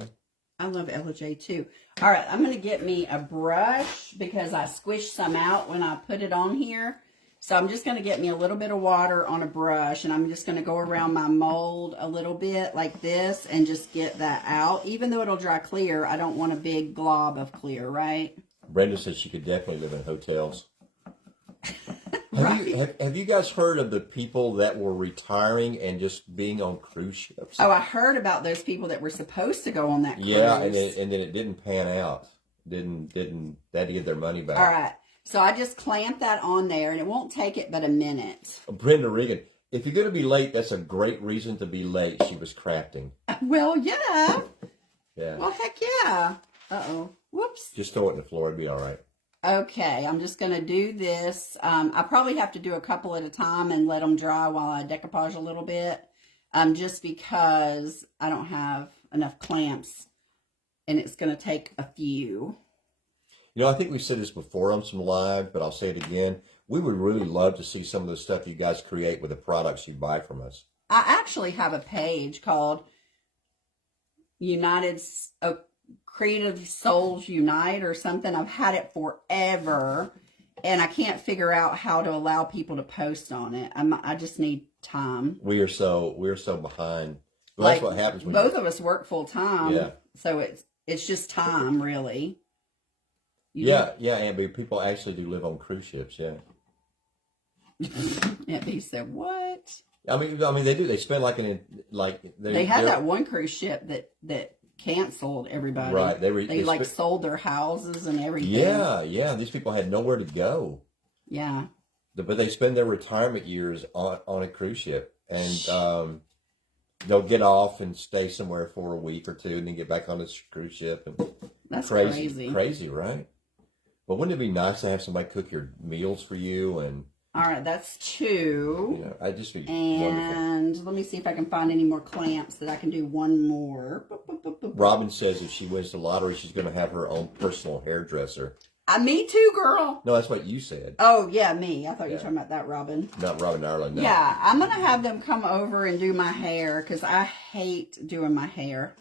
I love Ella J too. All right, I'm going to get me a brush because I squished some out when I put it on here. So I'm just going to get me a little bit of water on a brush, and I'm just going to go around my mold a little bit like this and just get that out. Even though it'll dry clear, I don't want a big glob of clear, right? Brenda says she could definitely live in hotels. Right. Have you guys heard of the people that were retiring and just being on cruise ships? Oh, I heard about those people that were supposed to go on that cruise. Yeah, and then it didn't pan out. They had to get their money back. All right. So I just clamped that on there, and it won't take it but a minute. Brenda Regan, if you're going to be late, that's a great reason to be late. She was crafting. Well, yeah. Yeah. Well, heck yeah. Uh-oh. Whoops. Just throw it in the floor. It'd be all right. Okay, I'm just going to do this. I probably have to do a couple at a time and let them dry while I decoupage a little bit. Just because I don't have enough clamps, and it's going to take a few. I think we've said this before on some live, but I'll say it again. We would really love to see some of the stuff you guys create with the products you buy from us. I actually have a page called Creative Souls Unite or something. I've had it forever, and I can't figure out how to allow people to post on it. I just need time. We're so behind. Well, that's what happens when both of us work full time. Yeah. So it's just time, really. Yeah, Amber. People actually do live on cruise ships. Yeah. And he said, "What?" I mean, they do. They spend they had that one cruise ship that canceled everybody. Right. They sold their houses and everything. Yeah. These people had nowhere to go. Yeah. But they spend their retirement years on a cruise ship, and they'll get off and stay somewhere for a week or two, and then get back on this cruise ship. And that's crazy. Crazy, right? But wouldn't it be nice to have somebody cook your meals for you? And all right, that's two. I'd just be and wonderful. Let me see if I can find any more clamps that I can do one more. Robin says if she wins the lottery, she's going to have her own personal hairdresser. Me too, girl. No, that's what you said. Oh, yeah, me. I thought you were talking about that, Robin. Not Robin Ireland, no. Yeah, I'm going to have them come over and do my hair because I hate doing my hair.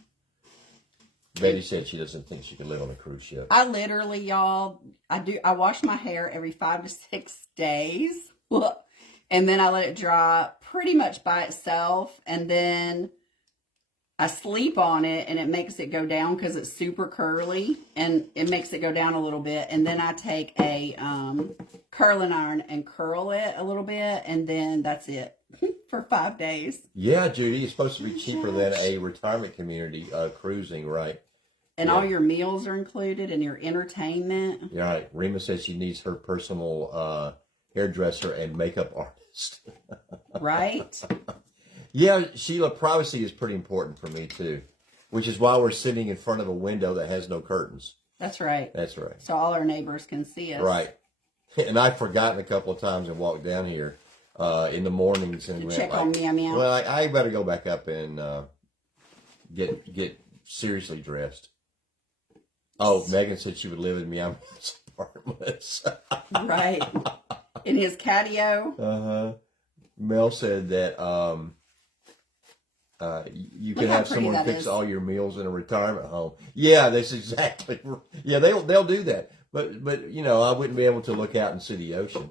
Betty said she doesn't think she could live on a cruise ship. I literally, y'all, I wash my hair every 5 to 6 days. And then I let it dry pretty much by itself. And then I sleep on it and it makes it go down because it's super curly. And it makes it go down a little bit. And then I take a curling iron and curl it a little bit. And then that's it for 5 days. Yeah, Judy, it's supposed to be cheaper than a retirement community cruising, right? And all your meals are included and your entertainment. Yeah, right. Rima says she needs her personal hairdresser and makeup artist. Right? Yeah, Sheila, privacy is pretty important for me too, which is why we're sitting in front of a window that has no curtains. That's right. That's right. So all our neighbors can see us. Right. And I've forgotten a couple of times and walked down here. in the mornings and check on Meow Meow. Well, I better go back up and get seriously dressed. Oh, Megan said she would live in Meow Meow's apartments. Right. In his Catio. Uh-huh. Mel said that you can have someone fix all your meals in a retirement home. Yeah, that's exactly. Yeah, they'll do that. But you know, I wouldn't be able to look out and see the ocean.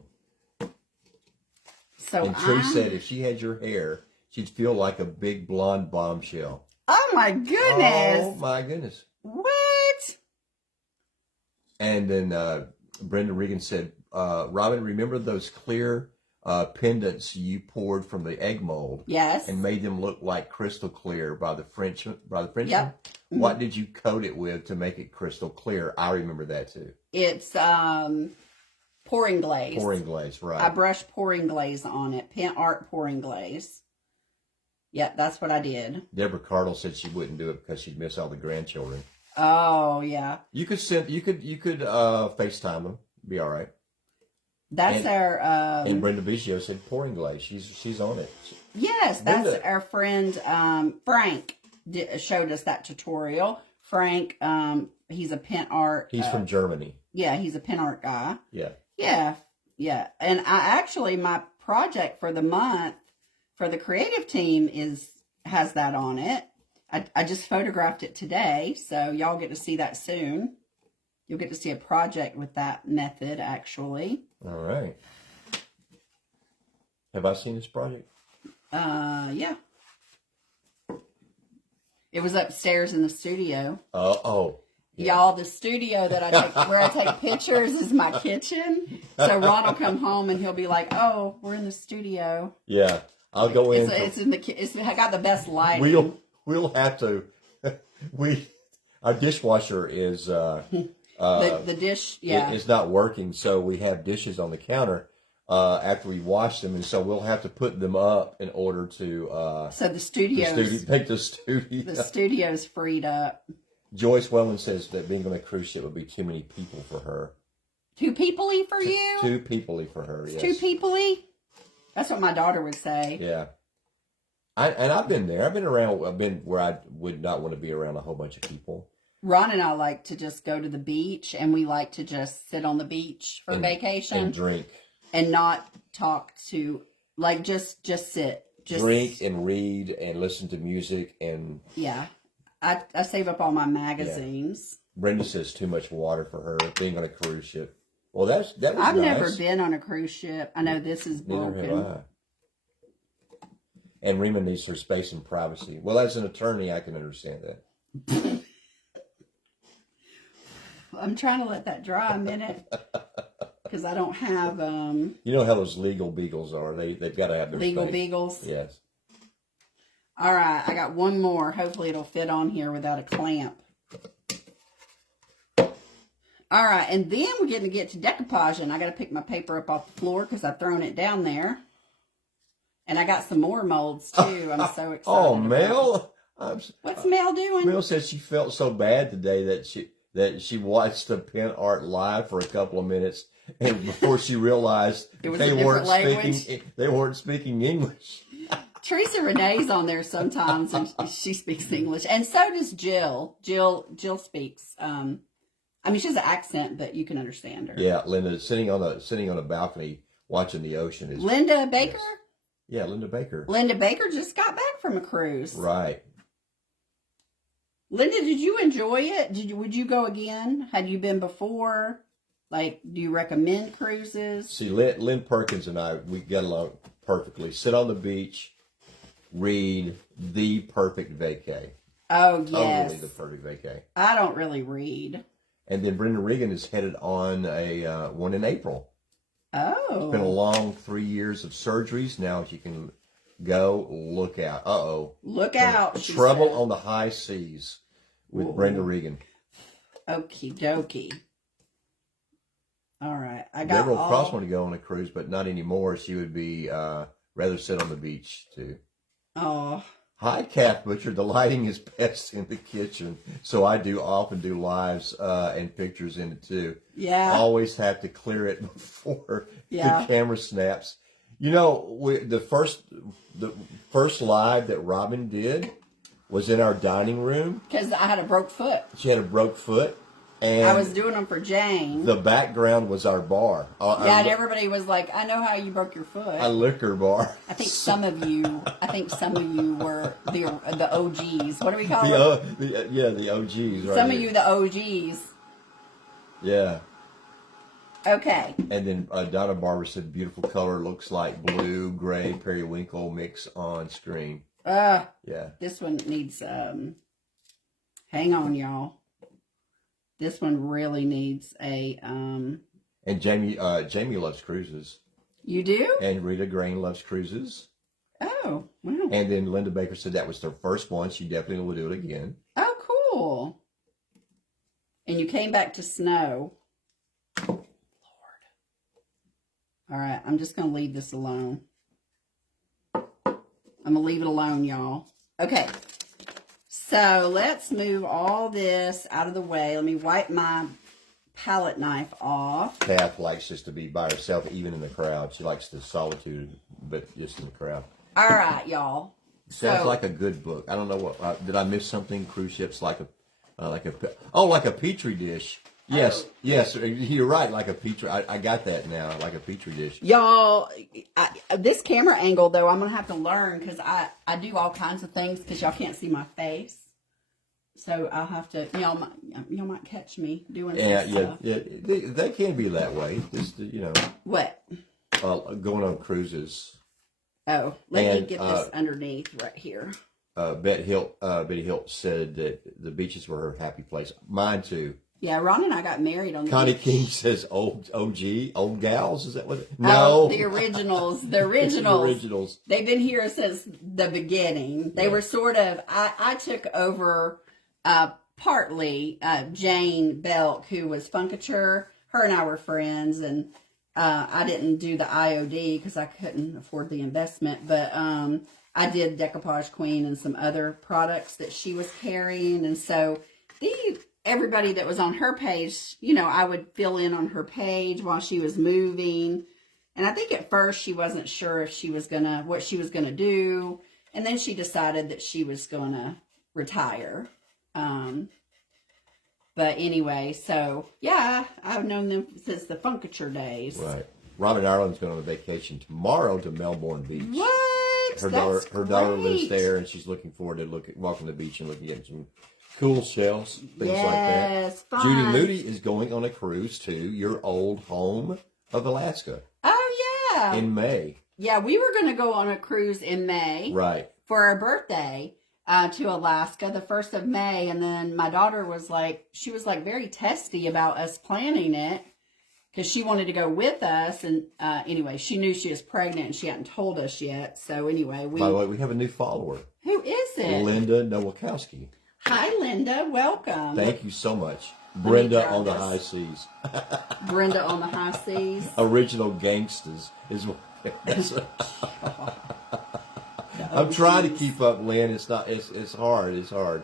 So and Tree said if she had your hair, she'd feel like a big blonde bombshell. Oh my goodness! Oh my goodness! What? And then Brenda Regan said, "Robin, remember those clear pendants you poured from the egg mold? Yes. And made them look like crystal clear by the Frenchman? Yep. Mm-hmm. What did you coat it with to make it crystal clear? I remember that too. It's pouring glaze. Pouring glaze, right. I brushed pouring glaze on it. Pent art pouring glaze. Yep, that's what I did. Deborah Cardle said she wouldn't do it because she'd miss all the grandchildren. Oh, yeah. You could FaceTime them. Be all right. That's our and Brenda Biggio said pouring glaze. She's on it. Yes, that's our friend Frank showed us that tutorial. Frank, he's a pen art. He's from Germany. Yeah, he's a pen art guy. Yeah. Yeah. And my project for the month for the creative team has that on it. I just photographed it today, so y'all get to see that soon. You'll get to see a project with that method, actually. All right. Have I seen this project? Yeah. It was upstairs in the studio. Oh. Yeah. Y'all, the studio that where I take pictures is my kitchen. So Ron will come home and he'll be like, "Oh, we're in the studio." Yeah, I'll go in. It's got the best lighting. We'll have to. Our dishwasher is the dish. Yeah, it's not working, so we have dishes on the counter after we wash them, and so we'll have to put them up in order to. So the studio. Make the studio. The studio's freed up. Joyce Wellman says that being on a cruise ship would be too many people for her. Too people-y for you? Too people-y for her, yes. Too people-y? That's what my daughter would say. Yeah. I've been there. I've been where I would not want to be around a whole bunch of people. Ron and I like to just go to the beach, and we like to just sit on the beach for vacation. And drink. And not talk to, like, just sit. Just drink and read and listen to music and... Yeah. I save up all my magazines. Yeah. Brenda says too much water for her being on a cruise ship. Well, that was I've nice. never been on a cruise ship. I know this is broken. Neither have I. And Rima needs her space and privacy. Well, as an attorney, I can understand that. I'm trying to let that dry a minute because I don't have. You know how those legal beagles are. They've got to have their legal space. beagles. Yes. All right, I got one more. Hopefully it'll fit on here without a clamp. All right, and then we're getting to get to decoupage, and I got to pick my paper up off the floor because I've thrown it down there. And I got some more molds, too. I'm so excited. Oh, Mel? What's Mel doing? Mel said she felt so bad today that she watched the pen art live for a couple of minutes, and before she realized they weren't speaking English. Teresa Renee's on there sometimes, and she speaks English, and so does Jill. Jill speaks. I mean, she has an accent, but you can understand her. Yeah, Linda sitting on a balcony watching the ocean is Linda Baker. Yes. Yeah, Linda Baker. Linda Baker just got back from a cruise. Right. Linda, did you enjoy it? Would you go again? Had you been before? Like, do you recommend cruises? See, Lynn Perkins and I, we get along perfectly. Sit on the beach. Read the perfect vacay. Oh, yes. Totally the perfect vacay. I don't really read. And then Brenda Regan is headed on a one in April. Oh. It's been a long 3 years of surgeries. Now she can go. Look out. Uh-oh. Look out. Trouble on the high seas with Brenda Regan. Okie dokie. All right. I got Deborah Cross wanted to go on a cruise, but not anymore. She would be rather sit on the beach, too. Oh. Hi, Calf Butcher. The lighting is best in the kitchen, so I often do lives and pictures in it too. Yeah. Always have to clear it before the camera snaps. You know, the first live that Robin did was in our dining room. Because I had a broke foot. She had a broke foot. And I was doing them for Jane. The background was our bar. And everybody was like, I know how you broke your foot. A liquor bar. I think some of you were the OGs. What do we call them? The OGs. Right Some of you, the OGs. Yeah. Okay. And then Donna Barber said, beautiful color, looks like blue, gray, periwinkle mix on screen. Yeah. This one needs, hang on, y'all. This one really needs a, And Jamie loves cruises. You do? And Rita Grain loves cruises. Oh, wow. And then Linda Baker said that was their first one. She definitely will do it again. Oh, cool. And you came back to snow. Lord. All right, I'm just going to leave this alone. I'm going to leave it alone, y'all. Okay. So let's move all this out of the way. Let me wipe my palette knife off. Kath likes just to be by herself, even in the crowd. She likes the solitude, but just in the crowd. All right, y'all. Sounds like a good book. I don't know what. Did I miss something? Cruise ships like a petri dish. Yes, yes, you're right. Like a petri. I got that now. Like a petri dish. Y'all, this camera angle though, I'm gonna have to learn because I do all kinds of things because y'all can't see my face. So I'll have to. Y'all might catch me doing some stuff. Yeah. They can be that way. Just What? Going on cruises. Oh, let me get this underneath right here. Betty Hilt said that the beaches were her happy place. Mine too. Yeah, Ron and I got married on the Connie beach. King says old gals. Is that what? No, the originals. The originals. The originals. They've been here since the beginning. They were sort of. I took over partly Jane Belk, who was Funkature. Her and I were friends, and I didn't do the IOD because I couldn't afford the investment, but I did Decoupage Queen and some other products that she was carrying, and so everybody that was on her page, I would fill in on her page while she was moving. And I think at first she wasn't sure if what she was gonna do. And then she decided that she was gonna retire. But anyway, so yeah, I've known them since the Funkature days. Right. Robin Ireland's going on a vacation tomorrow to Melbourne Beach. What? Her daughter lives there, and she's looking forward to walking the beach and looking at some cool shells, things like that. Yes, fun. Judy Moody is going on a cruise to your old home of Alaska. Oh, yeah. In May. Yeah, we were going to go on a cruise in May. Right. For our birthday to Alaska, the 1st of May. And then my daughter was very testy about us planning it because she wanted to go with us. And anyway, she knew she was pregnant and she hadn't told us yet. So anyway, by the way, we have a new follower. Who is it? Linda Nowakowski. Hi, Linda. Welcome. Thank you so much. Brenda on the high seas. Brenda on the high seas. Original gangsters is what. I'm trying to keep up, Lynn. It's not. It's hard. It's hard.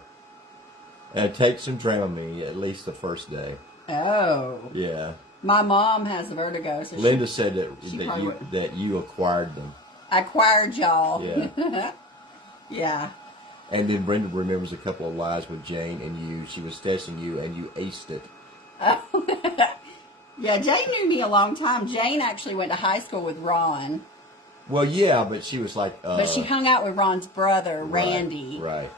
And it takes some Dramamine at least the first day. Oh. Yeah. My mom has vertigo. So Linda said that you acquired them. I acquired y'all. Yeah. Yeah. And then Brenda remembers a couple of lies with Jane and you. She was testing you, and you aced it. Oh. Yeah, Jane knew me a long time. Jane actually went to high school with Ron. Well, yeah, but she was like... but she hung out with Ron's brother, Randy. Right.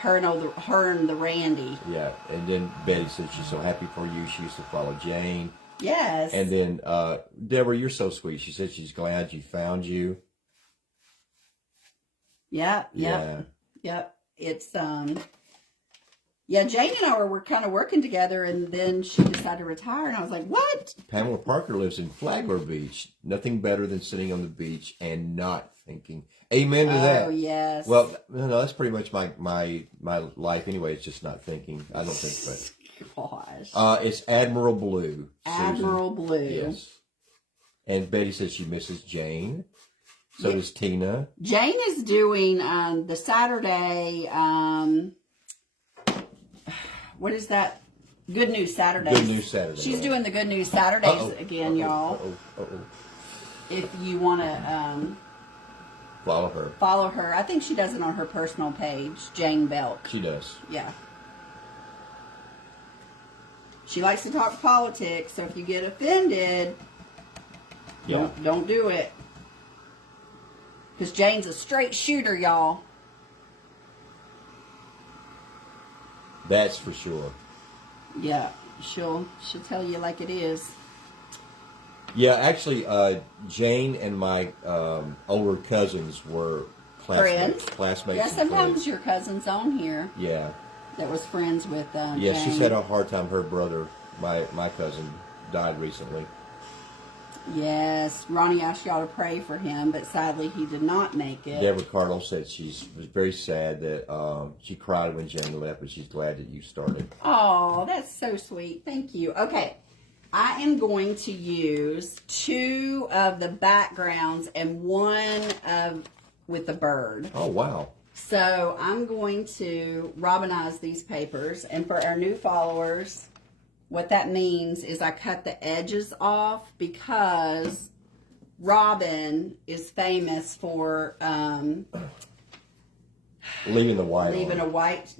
Her and the Randy. Yeah, and then Betty said she's so happy for you. She used to follow Jane. Yes. And then, Deborah, you're so sweet. She said she's glad you found you. Yep. It's, yeah, Jane and I were kind of working together, and then she decided to retire, and I was like, what? Pamela Parker lives in Flagler Beach. Nothing better than sitting on the beach and not thinking. Amen to that. Oh, yes. Well, no, that's pretty much my life anyway. It's just not thinking. I don't think, but... Gosh. It's Admiral Blue. Admiral Blue. Yes. And Betty says she misses Jane. So does Tina. Jane is doing the Saturday... what is that? Good News Saturdays. Good News Saturday. She's doing the Good News Saturdays again, y'all. if you want to follow her. I think she does it on her personal page, Jane Belk. She does. Yeah. She likes to talk politics, so if you get offended, don't do it. Because Jane's a straight shooter, y'all. That's for sure. Yeah, she'll tell you like it is. Yeah, actually, Jane and my older cousins were classmates. Yeah, sometimes your cousin's on here. Yeah. That was friends with Yeah, Jane. she's had a hard time. Her brother, my cousin, died recently. Yes, Ronnie asked y'all to pray for him, but sadly he did not make it. Deborah Cardinal said she was very sad that she cried when Jane left, but she's glad that you started. Oh, that's so sweet. Thank you. Okay, I am going to use 2 of the backgrounds and 1 with the bird. Oh, wow. So I'm going to Robinize these papers, and for our new followers, what that means is I cut the edges off because Robin is famous for leaving the white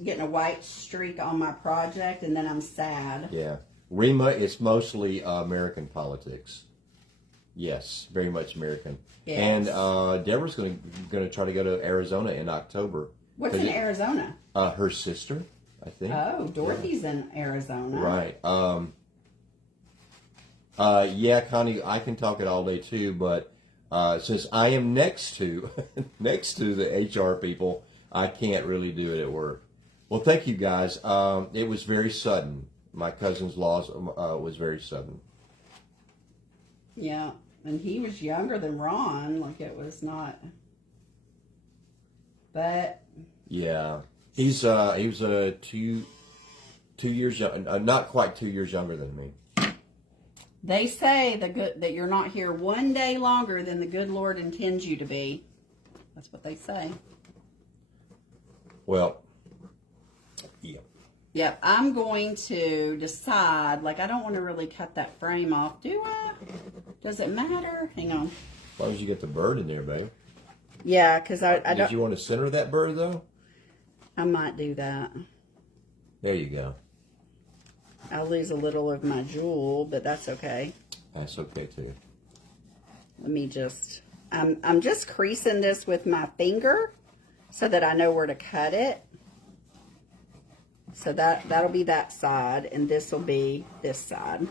getting a white streak on my project, and then I'm sad. Yeah. Rima is mostly American politics. Yes, very much American. Yes. And Deborah's going to try to go to Arizona in October. What's in Arizona? Her sister, I think. Oh, Dorothy's in Arizona. Right. Yeah, Connie, I can talk it all day too, but since I am next to the HR people, I can't really do it at work. Well, thank you guys. It was very sudden. My cousin's loss was very sudden. Yeah, and he was younger than Ron. Like, it was not. But yeah, he was 2 years young, not quite 2 years younger than me. They say that you're not here one day longer than the good Lord intends you to be. That's what they say. Well, yeah. Yep, I'm going to decide, like, I don't want to really cut that frame off, do I? Does it matter? Hang on. As long as you get the bird in there, baby. Yeah, because I don't... Did you want to center that bird, though? I might do that. There you go. I'll lose a little of my jewel, but that's okay. That's okay, too. Let me just... I'm just creasing this with my finger so that I know where to cut it. So that'll be that side, and this will be this side.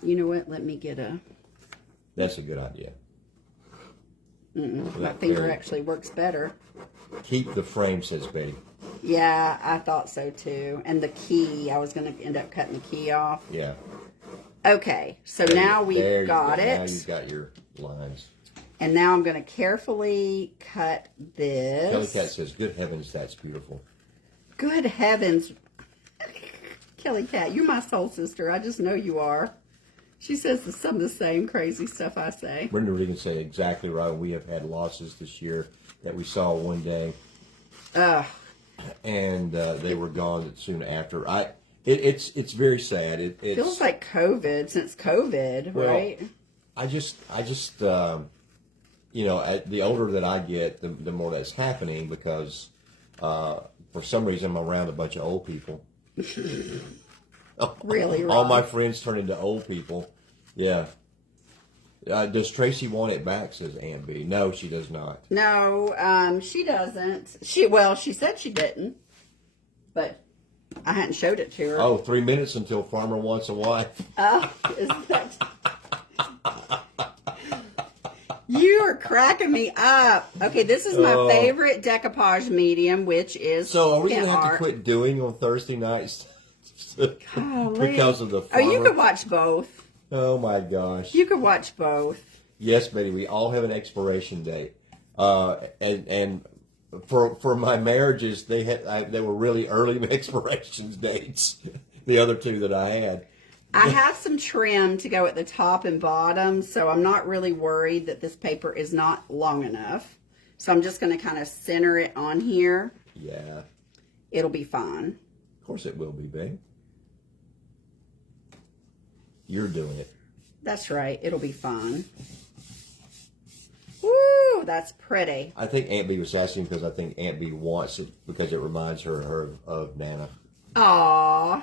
You know what? Let me get a... That's a good idea. My finger actually works better. Keep the frame, says Betty. Yeah, I thought so too. And the key, I was going to end up cutting the key off. Yeah. Okay, so now we've got it. Now you've got your lines. And now I'm going to carefully cut this. Kelly Cat says, good heavens, that's beautiful. Good heavens. Kelly Cat, you're my soul sister. I just know you are. She says some of the same crazy stuff I say. Brenda Regan say exactly right. We have had losses this year that we saw one day. And they were gone soon after. It's very sad. It feels like COVID since COVID, right? I just you know, the older that I get, the more that's happening because for some reason I'm around a bunch of old people. Really, all my friends turn into old people. Yeah. Does Tracy want it back? Says Aunt B. No, she does not. No, she doesn't. She said she didn't, but I hadn't showed it to her. Oh, 3 minutes until Farmer wants a wife. Isn't that? You are cracking me up. Okay, this is my favorite decoupage medium, which is So are we going to have to quit doing on Thursday nights? Because of the farmer? Oh, you could watch both. Oh, my gosh. You could watch both. Yes, Betty, we all have an expiration date. And for my marriages, they were really early expiration dates, the other two that I had. I have some trim to go at the top and bottom, so I'm not really worried that this paper is not long enough. So I'm just going to kind of center it on here. Yeah. It'll be fine. Of course it will be, babe. You're doing it. That's right. It'll be fun. Woo, that's pretty. I think Aunt Bee was asking because I think Aunt Bee wants it because it reminds her of Nana. Aww.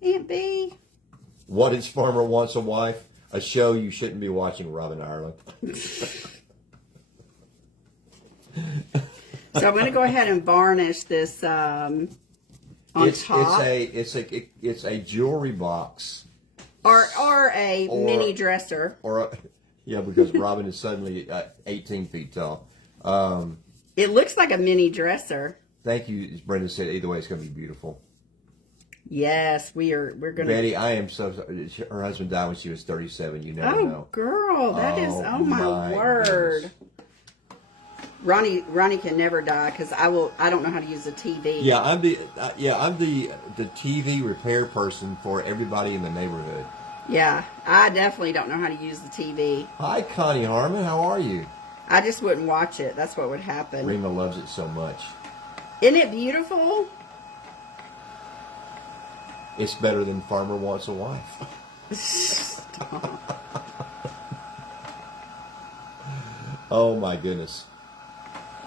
Aunt Bee. What is Farmer Wants a Wife? A show you shouldn't be watching, Robin Ireland. So I'm going to go ahead and varnish this on top. It's a jewelry box. Or a mini dresser. Yeah, because Robin is suddenly 18 feet tall. It looks like a mini dresser. Thank you, as Brenda said. Either way, it's going to be beautiful. Yes, we're going to. Betty, I am so sorry. Her husband died when she was 37. You never know. Oh, girl, that is, oh my word. Goodness. Ronnie can never die because I don't know how to use a TV. Yeah, I'm the TV repair person for everybody in the neighborhood. Yeah, I definitely don't know how to use the TV. Hi, Connie Harmon. How are you? I just wouldn't watch it. That's what would happen. Rena loves it so much. Isn't it beautiful? It's better than Farmer Wants a Wife. Stop. Oh my goodness.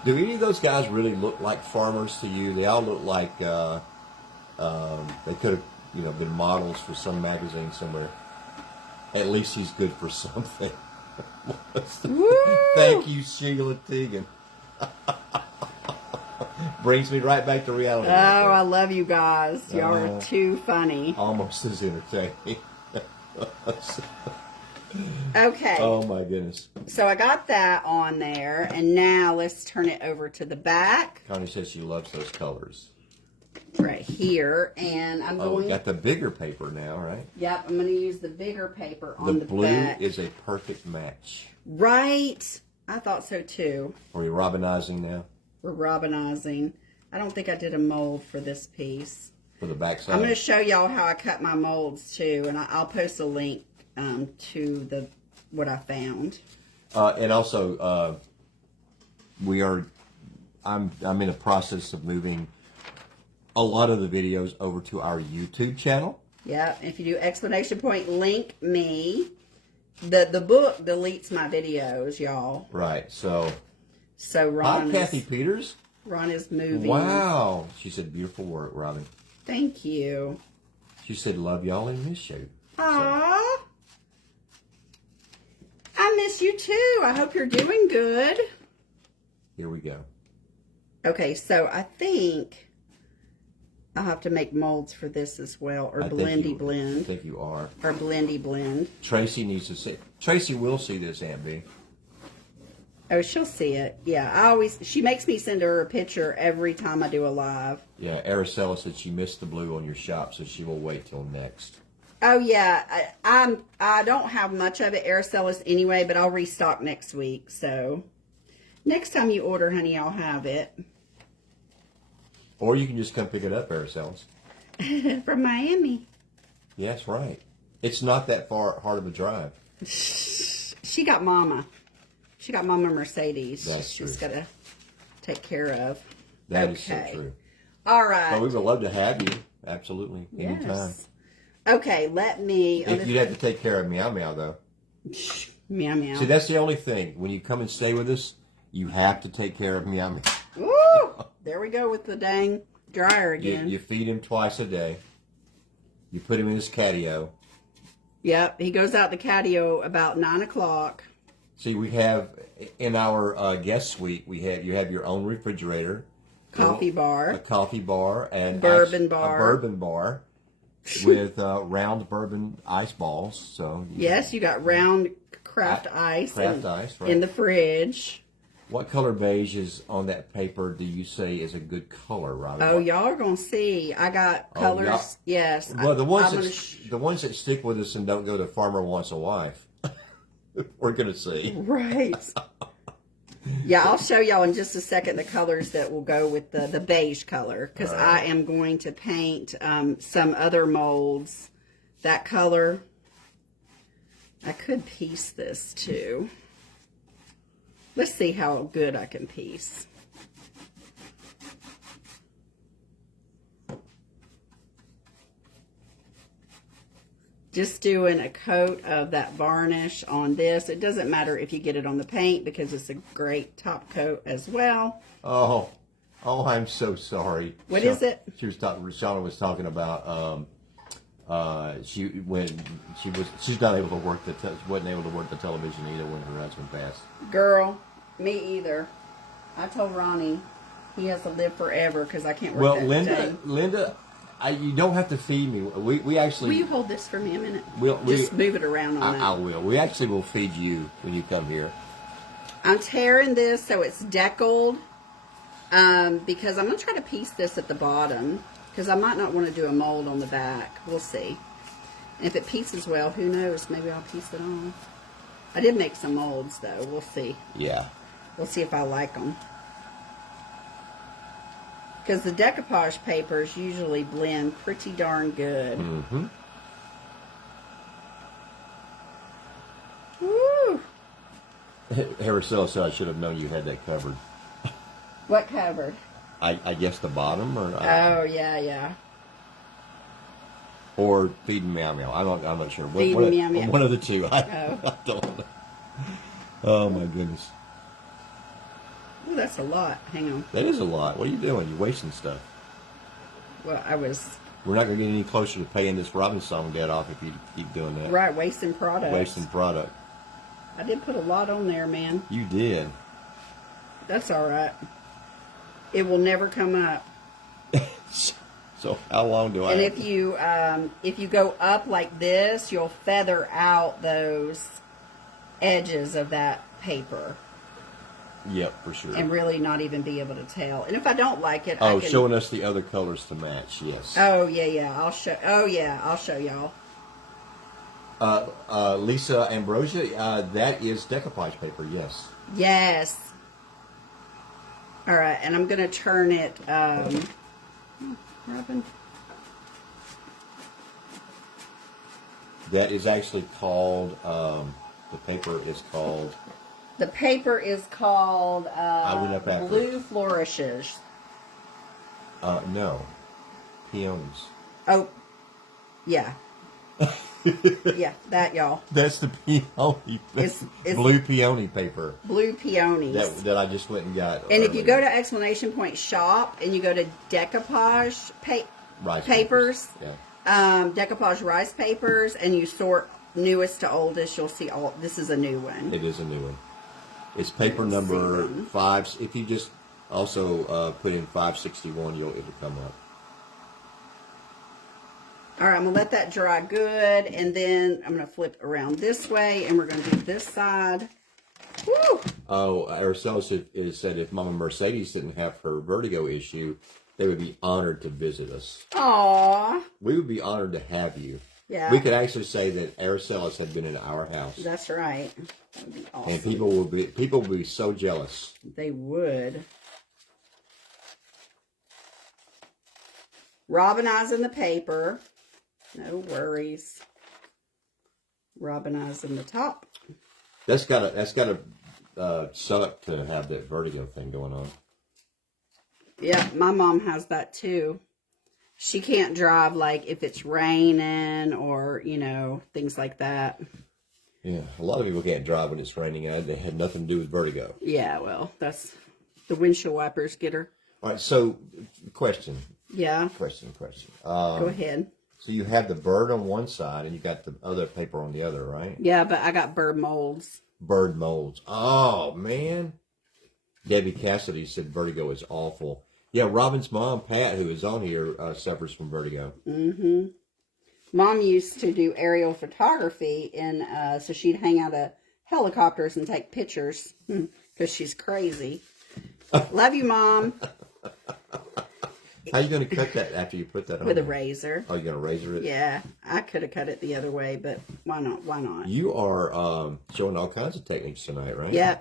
Do any of those guys really look like farmers to you? They all look like they could have been models for some magazine somewhere. At least he's good for something. Thank you, Sheila Teagan. Brings me right back to reality. Oh, I love you guys. Y'all are too funny. Almost as entertaining. Okay. Oh my goodness. So I got that on there, and now let's turn it over to the back. Connie says she loves those colors. Right here, and I'm going. Oh, we got the bigger paper now, right? Yep, I'm going to use the bigger paper on the back. The blue is a perfect match. Right. I thought so too. Are we robinizing now? We're robinizing. I don't think I did a mold for this piece. For the back side? I'm going to show y'all how I cut my molds too, and I'll post a link to what I found. And also, I'm in the process of moving a lot of the videos over to our YouTube channel. Yeah, if you do exclamation point link me, the book deletes my videos, y'all. Right. So Ron. Hi, Kathy Peters. Ron is moving. Wow. She said, beautiful work, Robin. Thank you. She said, love y'all and miss you. Aww. I miss you too. I hope you're doing good. Here we go. Okay, so I think I'll have to make molds for this as well, or blendy blend. I think you are. Or blendy blend. Tracy needs to see. Tracy will see this, Aunt Bee. Oh, she'll see it. Yeah, she makes me send her a picture every time I do a live. Yeah, Araceli said she missed the blue on your shop, so she will wait till next. Oh yeah, I don't have much of it, Aracelis, anyway, but I'll restock next week. So next time you order, honey, I'll have it. Or you can just come pick it up, Aracelis. From Miami. Yes, right. It's not that hard of a drive. She got Mama. She got Mama Mercedes. That's She's true. got to take care of. That is so true. All right. Well, we would love to have you. Absolutely. Anytime. Yes. Okay, let me... You'd have to take care of Meow Meow, though. Meow Meow. See, that's the only thing. When you come and stay with us, you have to take care of Meow Meow. Woo! There we go with the dang dryer again. You feed him twice a day. You put him in his Catio. Yep, he goes out the Catio about 9 o'clock. See, we have, in our guest suite, you have your own refrigerator. Coffee bar. A coffee bar. And bourbon bar. A bourbon bar. With round bourbon ice balls. So yes, you got round craft ice. Right. In the fridge. What color beige is on that paper do you say is a good color, Robin? Oh, y'all are going to see. I got colors. Yes. Well, the ones that stick with us and don't go to Farmer Wants a Wife, we're going to see. Right. Yeah, I'll show y'all in just a second the colors that will go with the beige color. Because I am going to paint some other molds. That color. I could piece this too. Let's see how good I can piece. Just doing a coat of that varnish on this. It doesn't matter if you get it on the paint because it's a great top coat as well. Oh, I'm so sorry. What is it? She's talking about she's not able to work wasn't able to work the television either when her husband passed. Girl, me either. I told Ronnie he has to live forever because I can't work that day. Linda, you don't have to feed me. We actually. Will you hold this for me a minute? Just move it around on that. I will. We actually will feed you when you come here. I'm tearing this so it's deckled because I'm going to try to piece this at the bottom because I might not want to do a mold on the back. We'll see. And if it pieces well, who knows? Maybe I'll piece it on. I did make some molds though. We'll see. Yeah. We'll see if I like them. Because the decoupage papers usually blend pretty darn good. Mm-hmm. Woo! Araceli said I should have known you had that covered. What covered? I guess the bottom, or oh yeah. Or feeding Meow Meow. I'm not sure. Feeding Meow Meow. One of the two. I don't know. Oh my goodness. Ooh, that's a lot. Hang on. That is a lot. What are you doing? You're wasting stuff. Well, We're not going to get any closer to paying this Robin song debt off if you keep doing that. Right, wasting product. Wasting product. I did put a lot on there, man. You did. That's all right. It will never come up. So how long do I? And if you go up like this, you'll feather out those edges of that paper. Yep, for sure. And really not even be able to tell. And if I don't like it, I can... showing us the other colors to match. Yes. Oh yeah. I'll show. Oh yeah, I'll show y'all. Lisa Ambrosia, that is decoupage paper. Yes. Yes. All right, and I'm gonna turn it. Robin. That is actually called. The paper is called. The paper is called Blue Flourishes. No. Peonies. Oh, yeah. Yeah, that, y'all. That's the peony. It's blue peony paper. Blue peonies. That I just went and got. And if you go to exclamation point shop and you go to decoupage papers, yeah. Decoupage rice papers, and you sort newest to oldest, you'll see all. This is a new one. It is a new one. It's paper number 5. If you just also put in 561, it'll come up. All right, I'm going to let that dry good, and then I'm going to flip around this way, and we're going to do this side. Woo! Oh, Araceli said if Mama Mercedes didn't have her vertigo issue, they would be honored to visit us. Aww. We would be honored to have you. Yeah. We could actually say that Aracelis had been in our house. That's right. That would be awesome. And people would be so jealous. They would. Robinizing the paper. No worries. Robinizing the top. That's gotta suck to have that vertigo thing going on. Yeah, my mom has that too. She can't drive like if it's raining or, things like that. Yeah, a lot of people can't drive when it's raining. They had nothing to do with vertigo. Yeah, well, that's the windshield wipers get her. All right, so question. Yeah. Question. Go ahead. So you have the bird on one side and you got the other paper on the other, right? Yeah, but I got bird molds. Bird molds. Oh, man. Debbie Cassidy said vertigo is awful. Yeah, Robin's mom, Pat, who is on here, suffers from vertigo. Mm-hmm. Mom used to do aerial photography, and so she'd hang out of helicopters and take pictures because she's crazy. Love you, Mom. How are you going to cut that after you put that on? With a razor. Oh, you're going to razor it? Yeah, I could have cut it the other way, but why not? Why not? You are showing all kinds of techniques tonight, right? Yeah.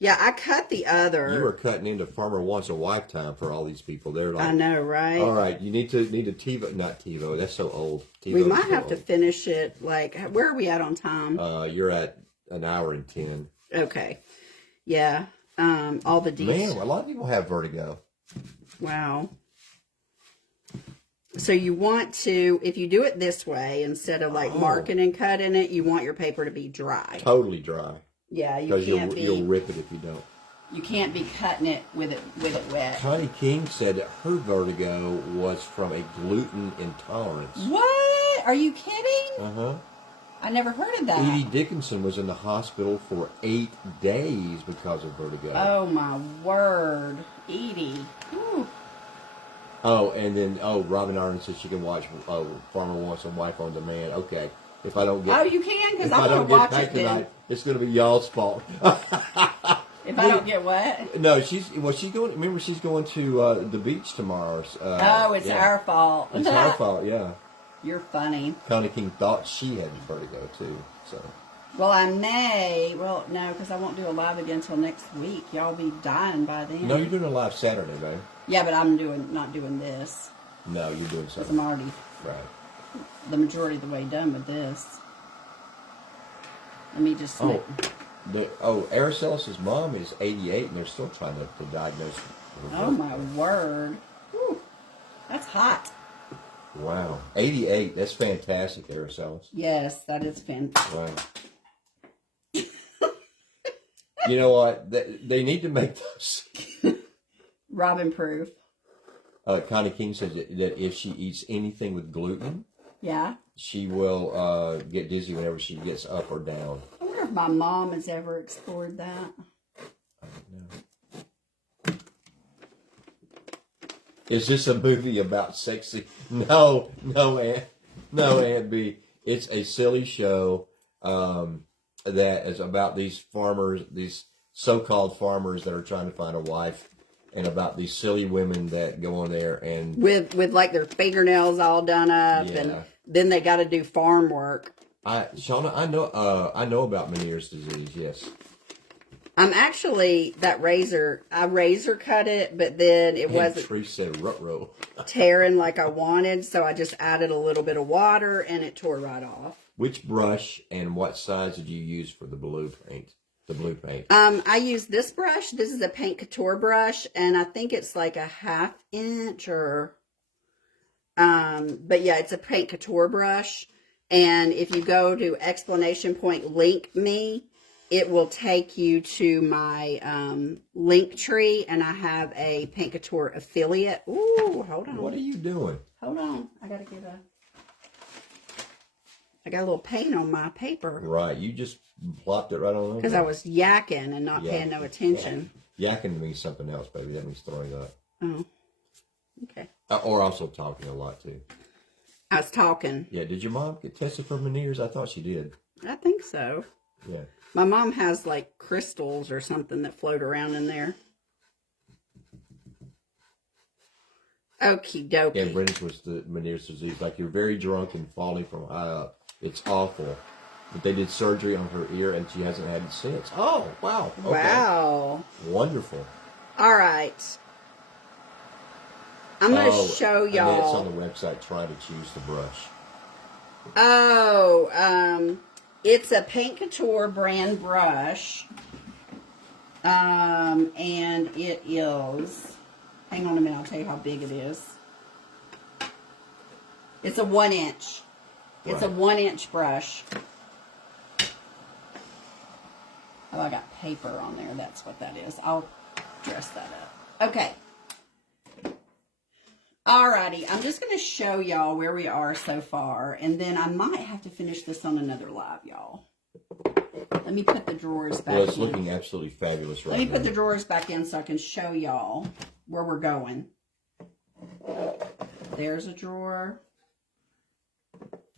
Yeah, I cut the other. You were cutting into Farmer Wants a Wife time for all these people. They're like, I know, right? All right, you need a TiVo, not TiVo. That's so old. TiVo we might have to finish it. Like, where are we at on time? You're at 1 hour and 10. Okay. Yeah. All the details. Man, a lot of people have vertigo. Wow. So you want to, if you do it this way, instead of like marking and cutting it, you want your paper to be dry. Totally dry. Yeah, you can't be. You'll rip it if you don't. You can't be cutting it with it wet. Connie King said that her vertigo was from a gluten intolerance. What? Are you kidding? Uh-huh. I never heard of that. Edie Dickinson was in the hospital for 8 days because of vertigo. Oh, my word. Edie. Ooh. Oh, and then, Robin Arden said she can watch Farmer Wants a Wife on Demand. Okay. If I don't get... Oh, you can? Because I'm going to watch it then. It's going to be y'all's fault. If I don't get what? No, she's going. Remember, she's going to the beach tomorrow. It's our fault. It's our fault. Yeah. You're funny. Connie King thought she had vertigo too. So. Well, I may. Well, no, because I won't do a live again until next week. Y'all be dying by then. No, you're doing a live Saturday, babe. Yeah, but I'm not doing this. No, you're doing something. Because I'm already right. The majority of the way done with this. Let me just. Aracelis' mom is 88, and they're still trying to diagnose her. Oh, my word. Whew. That's hot. Wow. 88, that's fantastic, Aracelis. Yes, that is fantastic. Wow. You know what? They need to make those. Robin proof. Connie King says that if she eats anything with gluten, yeah, she will get dizzy whenever she gets up or down. I wonder if my mom has ever explored that. I don't know. Is this a movie about sexy? No, Aunt B. It's a silly show that is about these farmers, these so-called farmers that are trying to find a wife, and about these silly women that go on there and with like their fingernails all done up, and then they got to do farm work. Shauna, I know about Meniere's disease. Yes. I'm actually that razor. I razor cut it, but then it wasn't. Tree said ruh-roh. Tearing like I wanted, so I just added a little bit of water, and it tore right off. Which brush and what size did you use for the blue paint? I use this brush. This is a Paint Couture brush, and I think it's like a 1/2 inch or. But yeah, it's a Paint Couture brush, and if you go to exclamation point link me, it will take you to my link tree, and I have a Paint Couture affiliate. Ooh, hold on. What are you doing? Hold on. I got a little paint on my paper. Right. You just plopped it right on over. Because I was yakking and not paying no attention. Yakking means something else, baby. That means throwing up. Oh. Okay. Or also talking a lot, too. I was talking. Yeah. Did your mom get tested for Meniere's? I thought she did. I think so. Yeah. My mom has like crystals or something that float around in there. Okie dokie. Yeah, Brenda's was the Meniere's disease. Like you're very drunk and falling from high up. It's awful. But they did surgery on her ear and she hasn't had it since. Oh, wow. Okay. Wow. Wonderful. All right. I'm going to show y'all. And it's on the website, Try to Choose the Brush. It's a Paint Couture brand brush. And it is, hang on a minute, I'll tell you how big it is. It's a 1 inch. It's a 1 inch brush. Oh, I got paper on there. That's what that is. I'll dress that up. Okay. Alrighty. I'm just going to show y'all where we are so far. And then I might have to finish this on another live, y'all. Let me put the drawers back in. Well, it's looking absolutely fabulous right now. Let me put the drawers back in so I can show y'all where we're going. There's a drawer.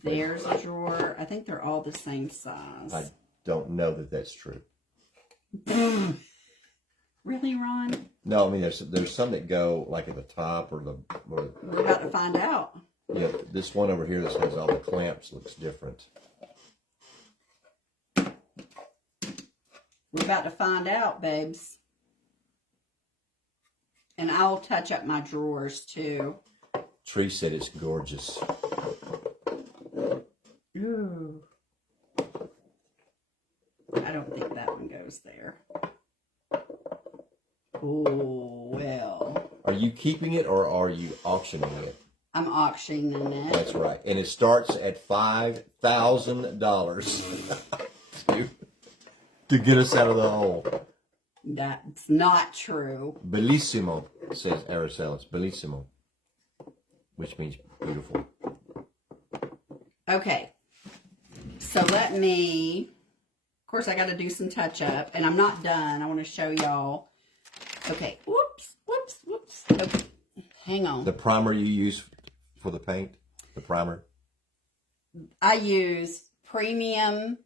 There's a drawer. I think they're all the same size. I don't know that that's true. Really, Ron? No, I mean there's some that go like at the top or We're about to find out. Yeah, this one over here that has all the clamps looks different. We're about to find out, babes. And I'll touch up my drawers too. Tree said it's gorgeous. Ooh. I don't think that one goes there. Oh, well. Are you keeping it or are you auctioning it? I'm auctioning it. That's right. And it starts at $5,000 to get us out of the hole. That's not true. Bellissimo, says Aracelis. Bellissimo. Which means beautiful. Okay. So let me... Of course, I got to do some touch-up. And I'm not done. I want to show y'all. Okay. Whoops. Whoops. Whoops. Okay. Hang on. The primer you use for the paint? The primer? I use Premium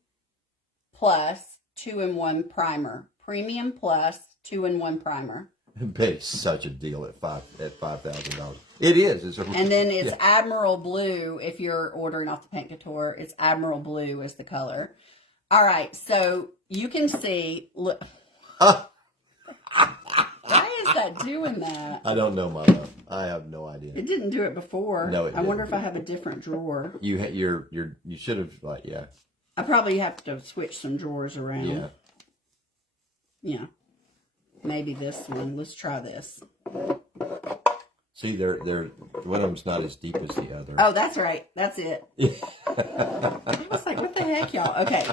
Plus 2-in-1 primer. Premium Plus 2-in-1 primer. It's such a deal at $5,000. It is. And then it's Admiral Blue. If you're ordering off the Paint Couture, it's Admiral Blue is the color. All right, so you can see. Look, why is that doing that? I don't know, my love. I have no idea. It didn't do it before. No, it I wonder if I have a different drawer. You should have yeah. I probably have to switch some drawers around. Yeah. Yeah. Maybe this one. Let's try this. See, they're one of them's not as deep as the other. Oh, that's right. That's it. I was like, what the heck, y'all? Okay.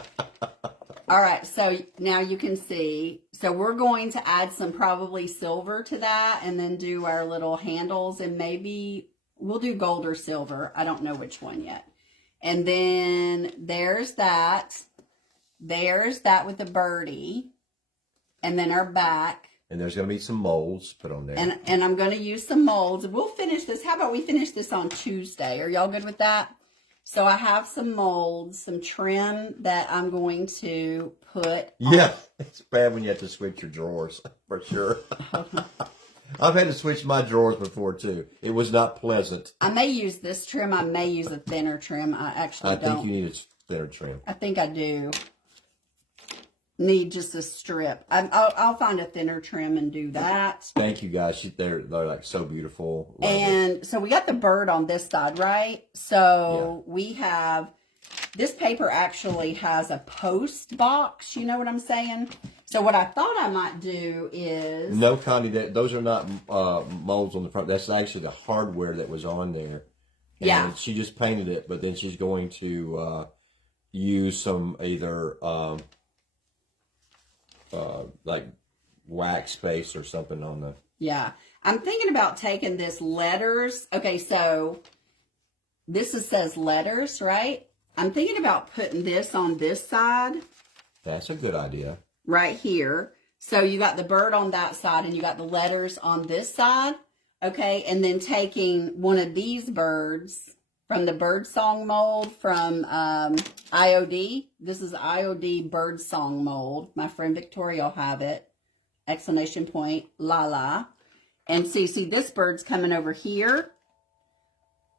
All right. So now you can see. So we're going to add some probably silver to that and then do our little handles. And maybe we'll do gold or silver. I don't know which one yet. And then there's that. There's that with the birdie. And then our back. And there's going to be some molds put on there. And I'm going to use some molds. We'll finish this. How about we finish this on Tuesday? Are y'all good with that? So I have some molds, some trim that I'm going to put on. Yeah, it's bad when you have to switch your drawers, for sure. I've had to switch my drawers before, too. It was not pleasant. I may use this trim. I may use a thinner trim. I think you need a thinner trim. I think I do. Need just a strip. I'll find a thinner trim and do that. Thank you, guys. They're like so beautiful. Love and it. So we got the bird on this side, right? So we have, this paper actually has a post box. You know what I'm saying? So what I thought I might do is... No, Connie, those are not molds on the front. That's actually the hardware that was on there. And yeah. She just painted it, but then she's going to use some either... like wax space or something on the... Yeah. I'm thinking about taking this letters. Okay, so this says letters, right? I'm thinking about putting this on this side. That's a good idea. Right here. So you got the bird on that side and you got the letters on this side. Okay, and then taking one of these birds from the bird song mold from IOD. This is IOD bird song mold. My friend Victoria will have it. Exclamation point, la. And see, this bird's coming over here.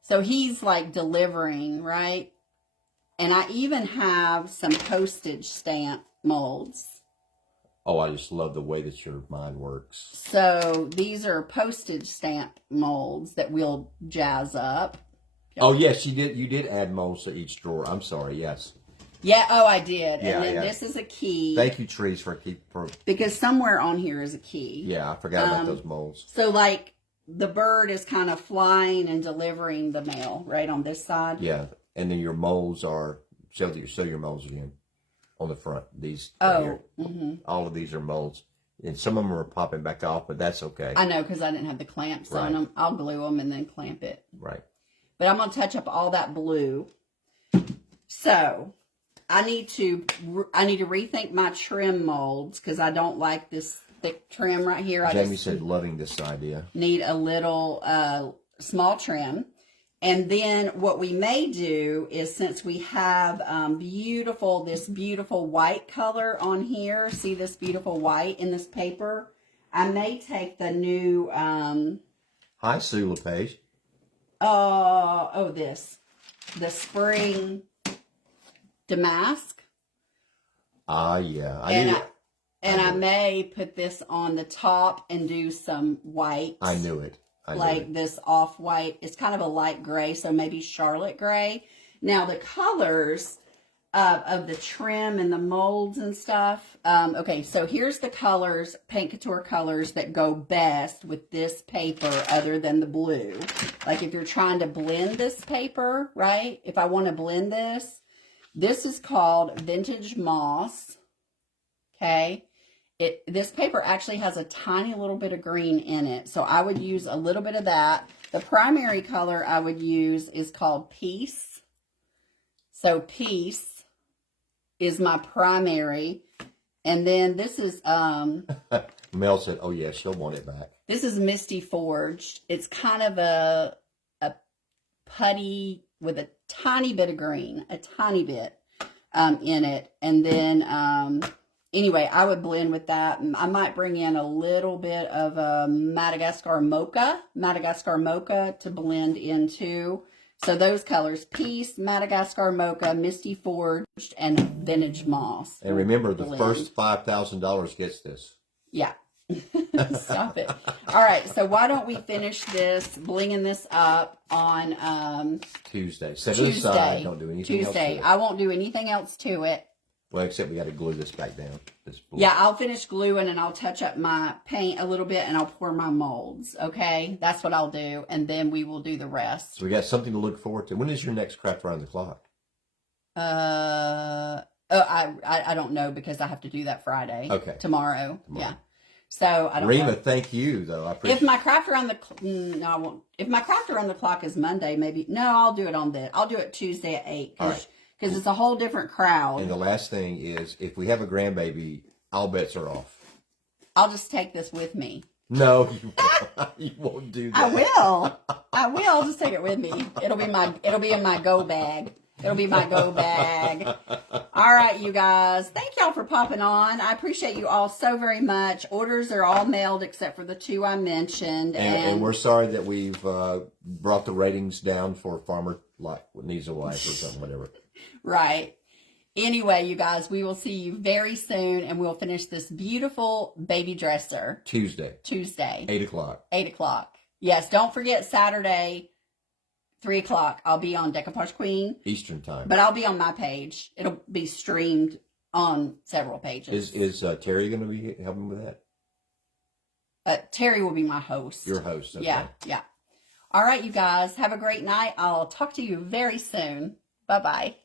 So he's like delivering, right? And I even have some postage stamp molds. Oh, I just love the way that your mind works. So these are postage stamp molds that we'll jazz up. Oh, yes, you did add molds to each drawer. I'm sorry, yes. Yeah, oh, I did. Yeah, and then this is a key. Thank you, Trees, for... Because somewhere on here is a key. Yeah, I forgot about those molds. So, like, the bird is kind of flying and delivering the mail right on this side. Yeah, and then your molds are... Show your molds again on the front. These right here. Mm-hmm. All of these are molds. And some of them are popping back off, but that's okay. I know, because I didn't have the clamps on them. I'll glue them and then clamp it. Right. But I'm going to touch up all that blue. So, I need to rethink my trim molds because I don't like this thick trim right here. Jamie said loving this idea. Need a little small trim. And then what we may do is, since we have this beautiful white color on here, see this beautiful white in this paper? I may take the new... Hi, Sue LePage. The spring damask. Yeah. I may put this on the top and do some white. I knew it. This off-white. It's kind of a light gray, so maybe Charlotte gray. Now, the colors, of the trim and the molds and stuff. Okay, so here's the colors, Paint Couture colors that go best with this paper other than the blue. Like if you're trying to blend this paper, right? If I want to blend this, this is called Vintage Moss. Okay. This paper actually has a tiny little bit of green in it. So I would use a little bit of that. The primary color I would use is called Peace. So Peace is my primary. And then this is Mel said, oh yeah, she'll want it back. This is Misty Forged. It's kind of a putty with a tiny bit of green, a tiny bit in it. And then anyway, I would blend with that. I might bring in a little bit of Madagascar Mocha to blend into. So those colors, Peace, Madagascar Mocha, Misty Forged, and Vintage Moss. And remember, the first $5,000 gets this. Yeah. Stop it. All right, so why don't we finish this, blinging this up on Tuesday. Set it aside. Don't do anything else to it. I won't do anything else to it. Well, except we got to glue this back down. Yeah, I'll finish gluing and I'll touch up my paint a little bit and I'll pour my molds, okay? That's what I'll do, and then we will do the rest. So we got something to look forward to. When is your next Craft Around the Clock? I don't know because I have to do that Friday. Okay. Tomorrow. Yeah. So I don't know. Rima, thank you though. I appreciate. If my Craft Around the no, I won't. If my Craft Around the Clock is Monday, maybe no, I'll do it on that. I'll do it Tuesday at 8. All right. Because it's a whole different crowd. And the last thing is, if we have a grandbaby, all bets are off. I'll just take this with me. No, you won't do that. I will. I'll just take it with me. It'll be in my go bag. It'll be my go bag. All right, you guys. Thank y'all for popping on. I appreciate you all so very much. Orders are all mailed except for the 2 I mentioned. And we're sorry that we've brought the ratings down for Farmer Needs a Wife or something, whatever. Right. Anyway, you guys, we will see you very soon, and we'll finish this beautiful baby dresser. Tuesday. 8 o'clock. 8 o'clock. Yes, don't forget Saturday, 3 o'clock. I'll be on Decoupage Queen. Eastern time. But I'll be on my page. It'll be streamed on several pages. Is Terry going to be helping with that? Terry will be my host. Your host. Okay. Yeah. All right, you guys. Have a great night. I'll talk to you very soon. Bye-bye.